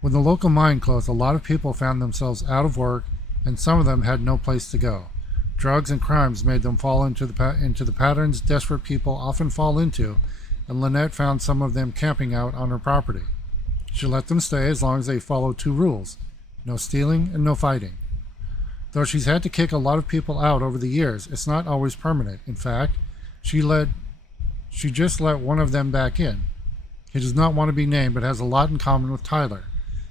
When the local mine closed, a lot of people found themselves out of work, and some of them had no place to go. Drugs and crimes made them fall into the patterns desperate people often fall into, and Lynette found some of them camping out on her property. She let them stay as long as they followed 2 rules: no stealing and no fighting. Though she's had to kick a lot of people out over the years, it's not always permanent. In fact, she just let one of them back in. He does not want to be named, but has a lot in common with Tyler.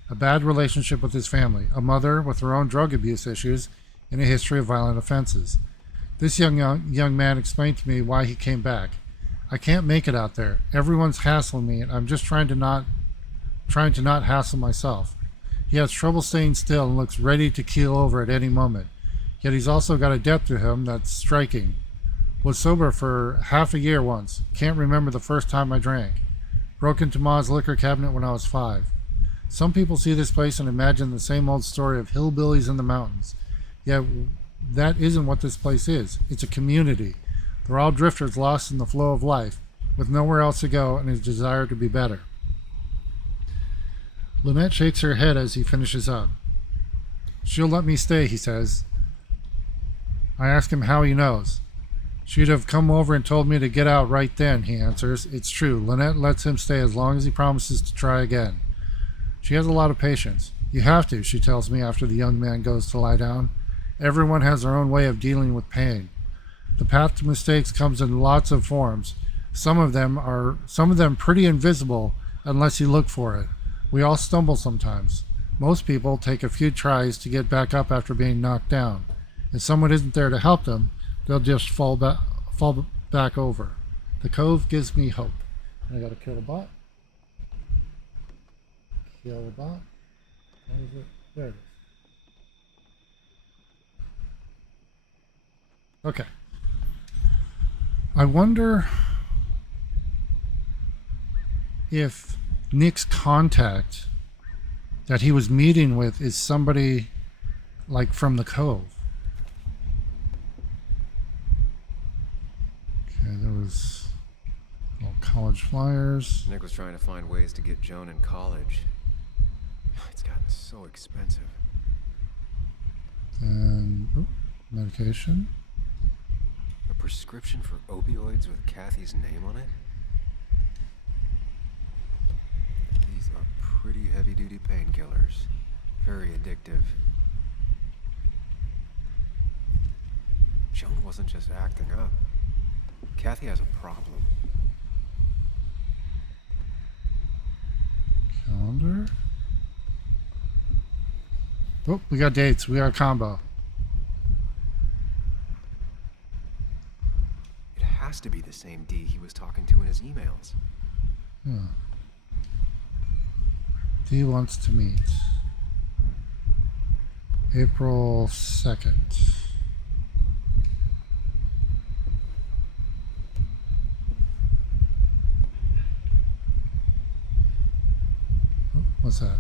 A bad relationship with his family, a mother with her own drug abuse issues, and a history of violent offenses. This young man explained to me why he came back. I can't make it out there. Everyone's hassling me, and I'm just trying to not hassle myself. He has trouble staying still and looks ready to keel over at any moment. Yet he's also got a depth to him that's striking. Was sober for half a year once. Can't remember the first time I drank. Broke into Ma's liquor cabinet when I was 5. Some people see this place and imagine the same old story of hillbillies in the mountains. Yet that isn't what this place is. It's a community. They're all drifters lost in the flow of life, with nowhere else to go and a desire to be better. Lynette shakes her head as he finishes up. She'll let me stay, he says. I ask him how he knows. She'd have come over and told me to get out right then, he answers. It's true. Lynette lets him stay as long as he promises to try again. She has a lot of patience. You have to, she tells me after the young man goes to lie down. Everyone has their own way of dealing with pain. The path to mistakes comes in lots of forms. Some of them pretty invisible unless you look for it. We all stumble sometimes. Most people take a few tries to get back up after being knocked down. If someone isn't there to help them, they'll just fall back over. The cove gives me hope. I gotta kill the bot. Kill the bot. Where is it? There it is. Okay. I wonder if Nick's contact that he was meeting with is somebody like from the cove. Okay, there was college flyers. Nick was trying to find ways to get Joan in college. It's gotten so expensive. And medication. A prescription for opioids with Kathy's name on it? These are pretty heavy-duty painkillers. Very addictive. Joan wasn't just acting up. Kathy has a problem. Calendar. Oh, we got dates. We got a combo. It has to be the same D he was talking to in his emails. Yeah. D wants to meet. April 2nd. Oh, what's that?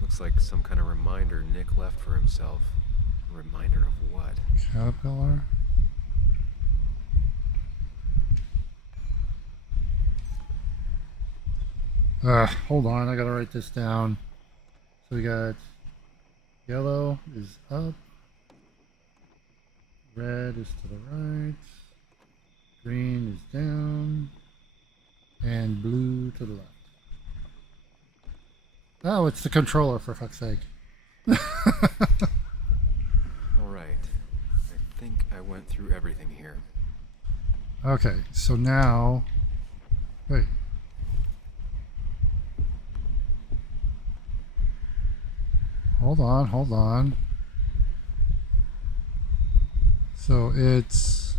Looks like some kind of reminder Nick left for himself. A reminder of what? Caterpillar. Hold on, I gotta write this down. So we got yellow is up, red is to the right, green is down, and blue to the left. Oh, it's the controller, for fuck's sake. Alright. I think I went through everything here. Okay, so now... Wait. Hold on. So it's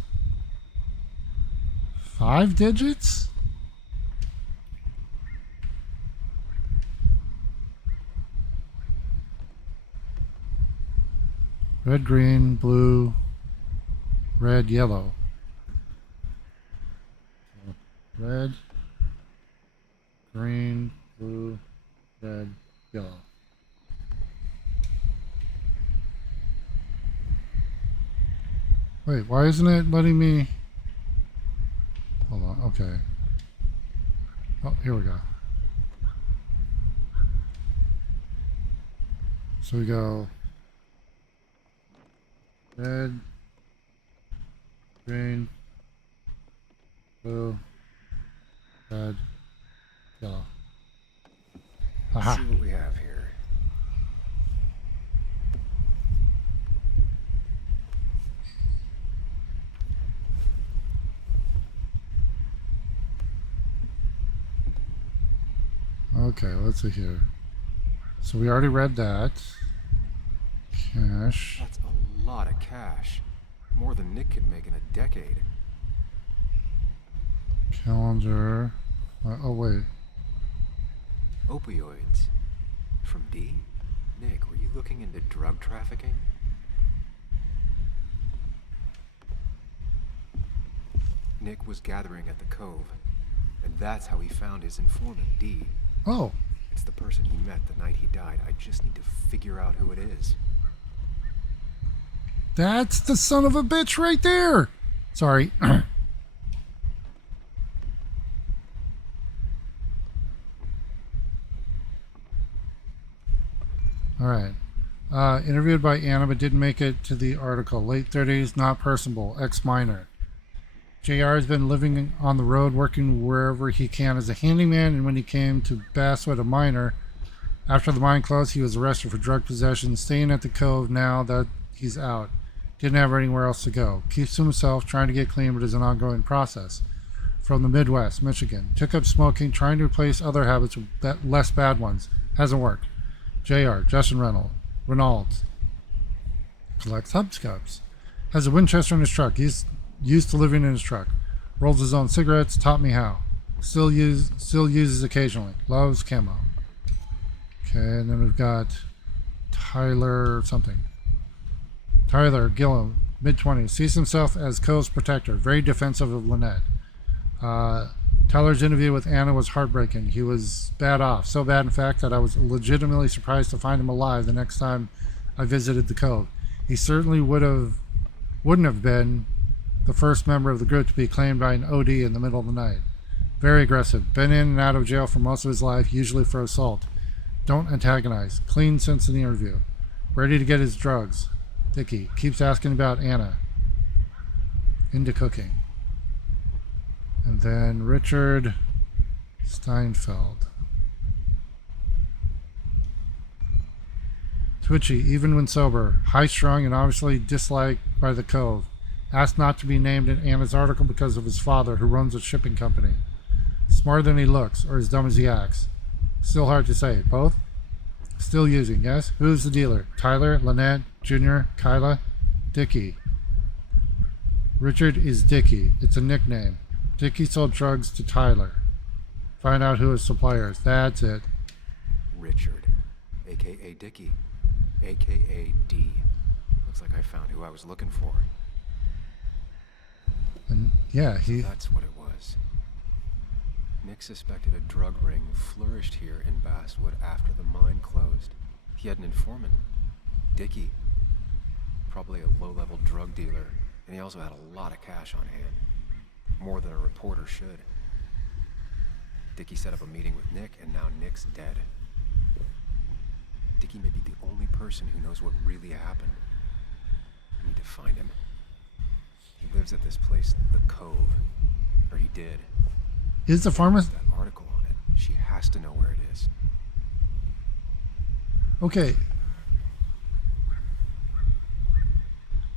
5 digits? Red, green, blue, red, yellow. Red, green, blue, red, yellow. Wait, why isn't it letting me... Hold on, okay. Oh, here we go. So we go... Red, green, blue, red, yellow. Aha. Let's see what we have here. Okay, let's see here. So we already read that. Cash. That's a lot of cash. More than Nick could make in a decade. Calendar. Oh, wait. Opioids. From D? Nick, were you looking into drug trafficking? Nick was gathering at the Cove, and that's how he found his informant, D. Oh. It's the person he met the night he died. I just need to figure out who it is. That's the son of a bitch right there. Sorry. All right. Interviewed by Anna but didn't make it to the article. Late 30s, not personable, ex-minor. JR has been living on the road, working wherever he can as a handyman, and when he came to Basswood, a minor, after the mine closed, he was arrested for drug possession, staying at the Cove now that he's out. Didn't have anywhere else to go. Keeps to himself, trying to get clean, but is an ongoing process. From the Midwest, Michigan. Took up smoking, trying to replace other habits with less bad ones. Hasn't worked. JR, Justin Reynolds. Collects hubcaps. Has a Winchester in his truck. He's used to living in his truck. Rolls his own cigarettes. Taught me how. Still uses occasionally. Loves camo. Okay, and then we've got Tyler something. Tyler Gillum, mid-20s. Sees himself as Cove's protector. Very defensive of Lynette. Tyler's interview with Anna was heartbreaking. He was bad off. So bad, in fact, that I was legitimately surprised to find him alive the next time I visited the Cove. He certainly wouldn't have been the first member of the group to be claimed by an OD in the middle of the night. Very aggressive. Been in and out of jail for most of his life, usually for assault. Don't antagonize. Clean since the interview. Ready to get his drugs. Dickie. Keeps asking about Anna. Into cooking. And then Richard Steinfeld. Twitchy, even when sober. High-strung and obviously disliked by the Cove. Asked not to be named in Anna's article because of his father, who runs a shipping company. Smarter than he looks, or as dumb as he acts. Still hard to say. Both? Still using, yes? Who's the dealer? Tyler, Lynette, Junior, Kyla? Dickie. Richard is Dickie. It's a nickname. Dickie sold drugs to Tyler. Find out who his supplier is. That's it. Richard, a.k.a. Dickie, a.k.a. D. Looks like I found who I was looking for. And yeah, So that's what it was. Nick suspected a drug ring flourished here in Basswood after the mine closed. He had an informant, Dickie. Probably a low-level drug dealer, and he also had a lot of cash on hand. More than a reporter should. Dickie set up a meeting with Nick, and now Nick's dead. Dickie may be the only person who knows what really happened. I need to find him. He lives at this place, the Cove. Or he did. Is the pharmacist? That article on it. She has to know where it is. Okay.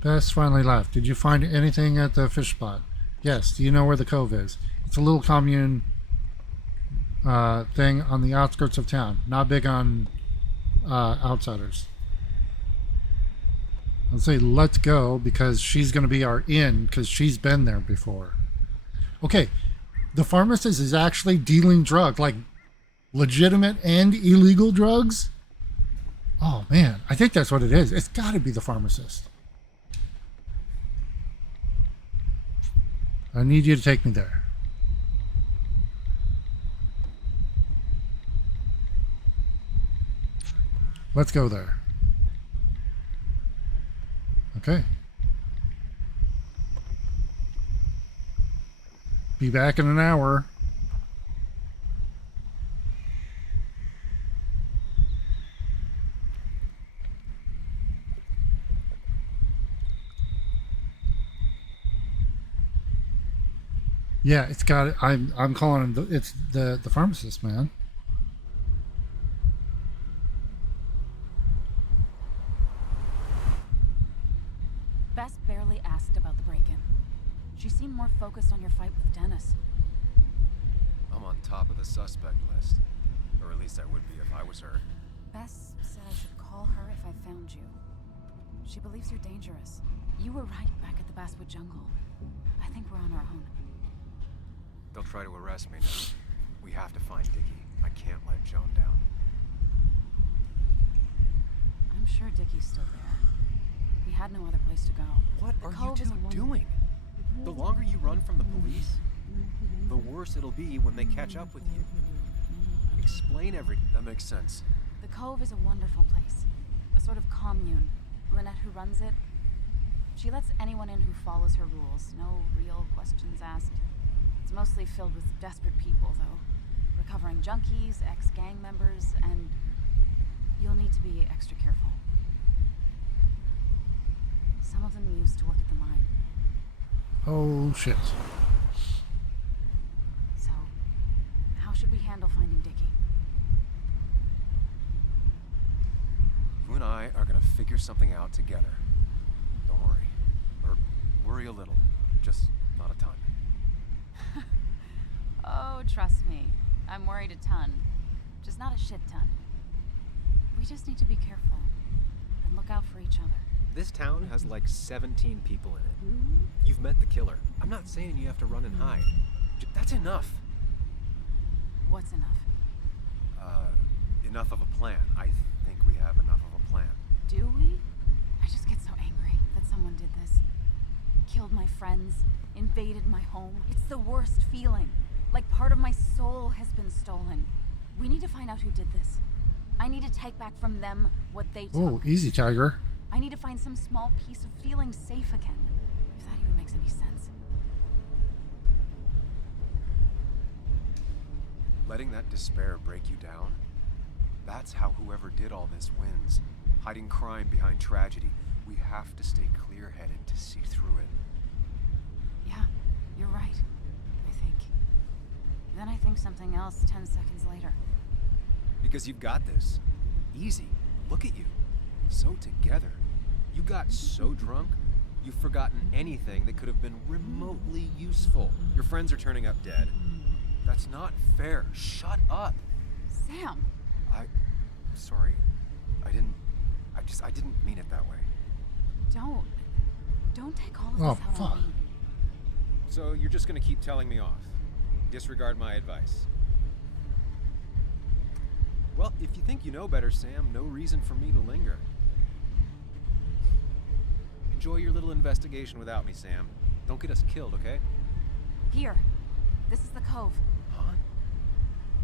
Bess finally left. Did you find anything at the fish spot? Yes. Do you know where the Cove is? It's a little commune thing on the outskirts of town. Not big on outsiders. I'll say let's go because she's going to be our in because she's been there before. Okay. The pharmacist is actually dealing drugs, like legitimate and illegal drugs. Oh man, I think that's what it is. It's got to be the pharmacist. I need you to take me there. Let's go there. Okay. Be back in an hour. Yeah, it's got it. I'm calling him. It's the pharmacist, man. Bess barely asked about the break-in. She seemed more focused on your fight with Dennis. I'm on top of the suspect list. Or at least I would be if I was her. Bess said I should call her if I found you. She believes you're dangerous. You were right back at the Basswood jungle. I think we're on our own. They'll try to arrest me now. We have to find Dickie. I can't let Joan down. I'm sure Dickie's still there. We had no other place to go. What The are you Cove is two a wonder. doing? The longer you run from the police, the worse it'll be when they catch up with you. Explain everything. That makes sense. The Cove is a wonderful place. A sort of commune. Lynette, who runs it, she lets anyone in who follows her rules. No real questions asked. It's mostly filled with desperate people, though. Recovering junkies, ex-gang members, and you'll need to be extra careful. Some of them used to work at the mine. Oh, shit. So, how should we handle finding Dickie? You and I are gonna figure something out together. Don't worry. Or worry a little. Just not a ton. Oh, trust me. I'm worried a ton. Just not a shit ton. We just need to be careful and look out for each other. This town has like 17 people in it. You've met the killer. I'm not saying you have to run and hide. That's enough. What's enough? Enough of a plan. I think we have enough of a plan. Do we? I just get so angry that someone did this. Killed my friends, invaded my home. It's the worst feeling. Like part of my soul has been stolen. We need to find out who did this. I need to take back from them what they took. Oh, easy, Tiger. I need to find some small piece of feeling safe again. If that even makes any sense. Letting that despair break you down? That's how whoever did all this wins. Hiding crime behind tragedy. We have to stay clear-headed to see through it. Yeah, you're right. I think. Then I think something else 10 seconds later. Because you've got this. Easy. Look at you. So together. You got so drunk, you've forgotten anything that could have been remotely useful. Your friends are turning up dead. That's not fair. Shut up. Sam! Sorry. I didn't mean it that way. Don't take all of Oh, this out fuck. on me. So you're just gonna keep telling me off. Disregard my advice. Well, if you think you know better, Sam, no reason for me to linger. Enjoy your little investigation without me, Sam. Don't get us killed, okay? Here. This is the cove. Huh?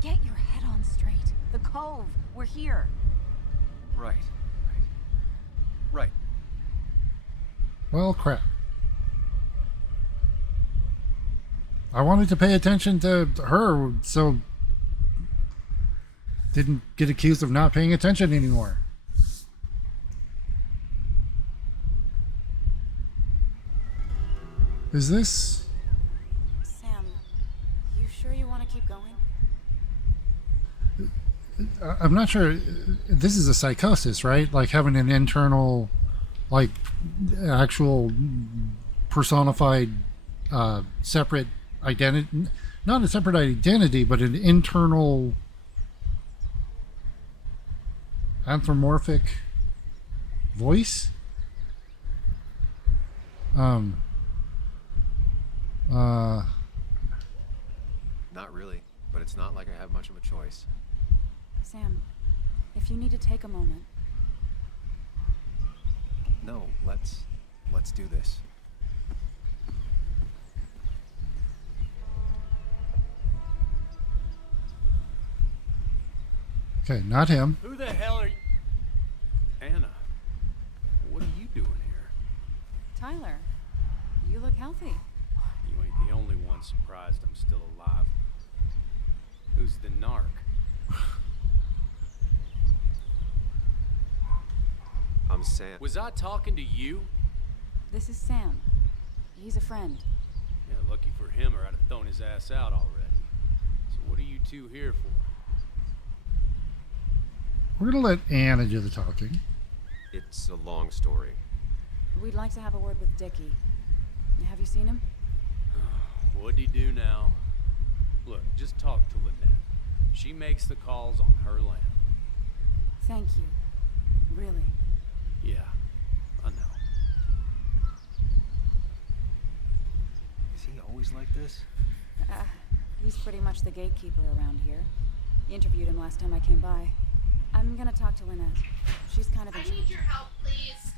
Get your head on straight. The cove. We're here. Right. Well, crap. I wanted to pay attention to her, so didn't get accused of not paying attention anymore. Is this... Sam, you sure you want to keep going? I'm not sure. This is a psychosis, right? Like having an internal, like, actual personified, separate identity. Not a separate identity, but an internal anthropomorphic voice. Not really, but it's not like I have much of a choice. Sam, if you need to take a moment. No, let's do this. Okay, not him. Who the hell are you? Anna, what are you doing here? Tyler, you look healthy. You ain't the only one surprised I'm still alive. Who's the narc? I'm Sam. Was I talking to you? This is Sam. He's a friend. Yeah, lucky for him, or I'd have thrown his ass out already. So what are you two here for? We're gonna let Anna do the talking. It's a long story. We'd like to have a word with Dickie. Have you seen him? What'd he do now? Look, just talk to Lynette. She makes the calls on her land. Thank you. Really. Yeah, I know. Is he always like this? He's pretty much the gatekeeper around here. Interviewed him last time I came by. I'm gonna talk to Lynette. She's kind of I in charge. need your help, please.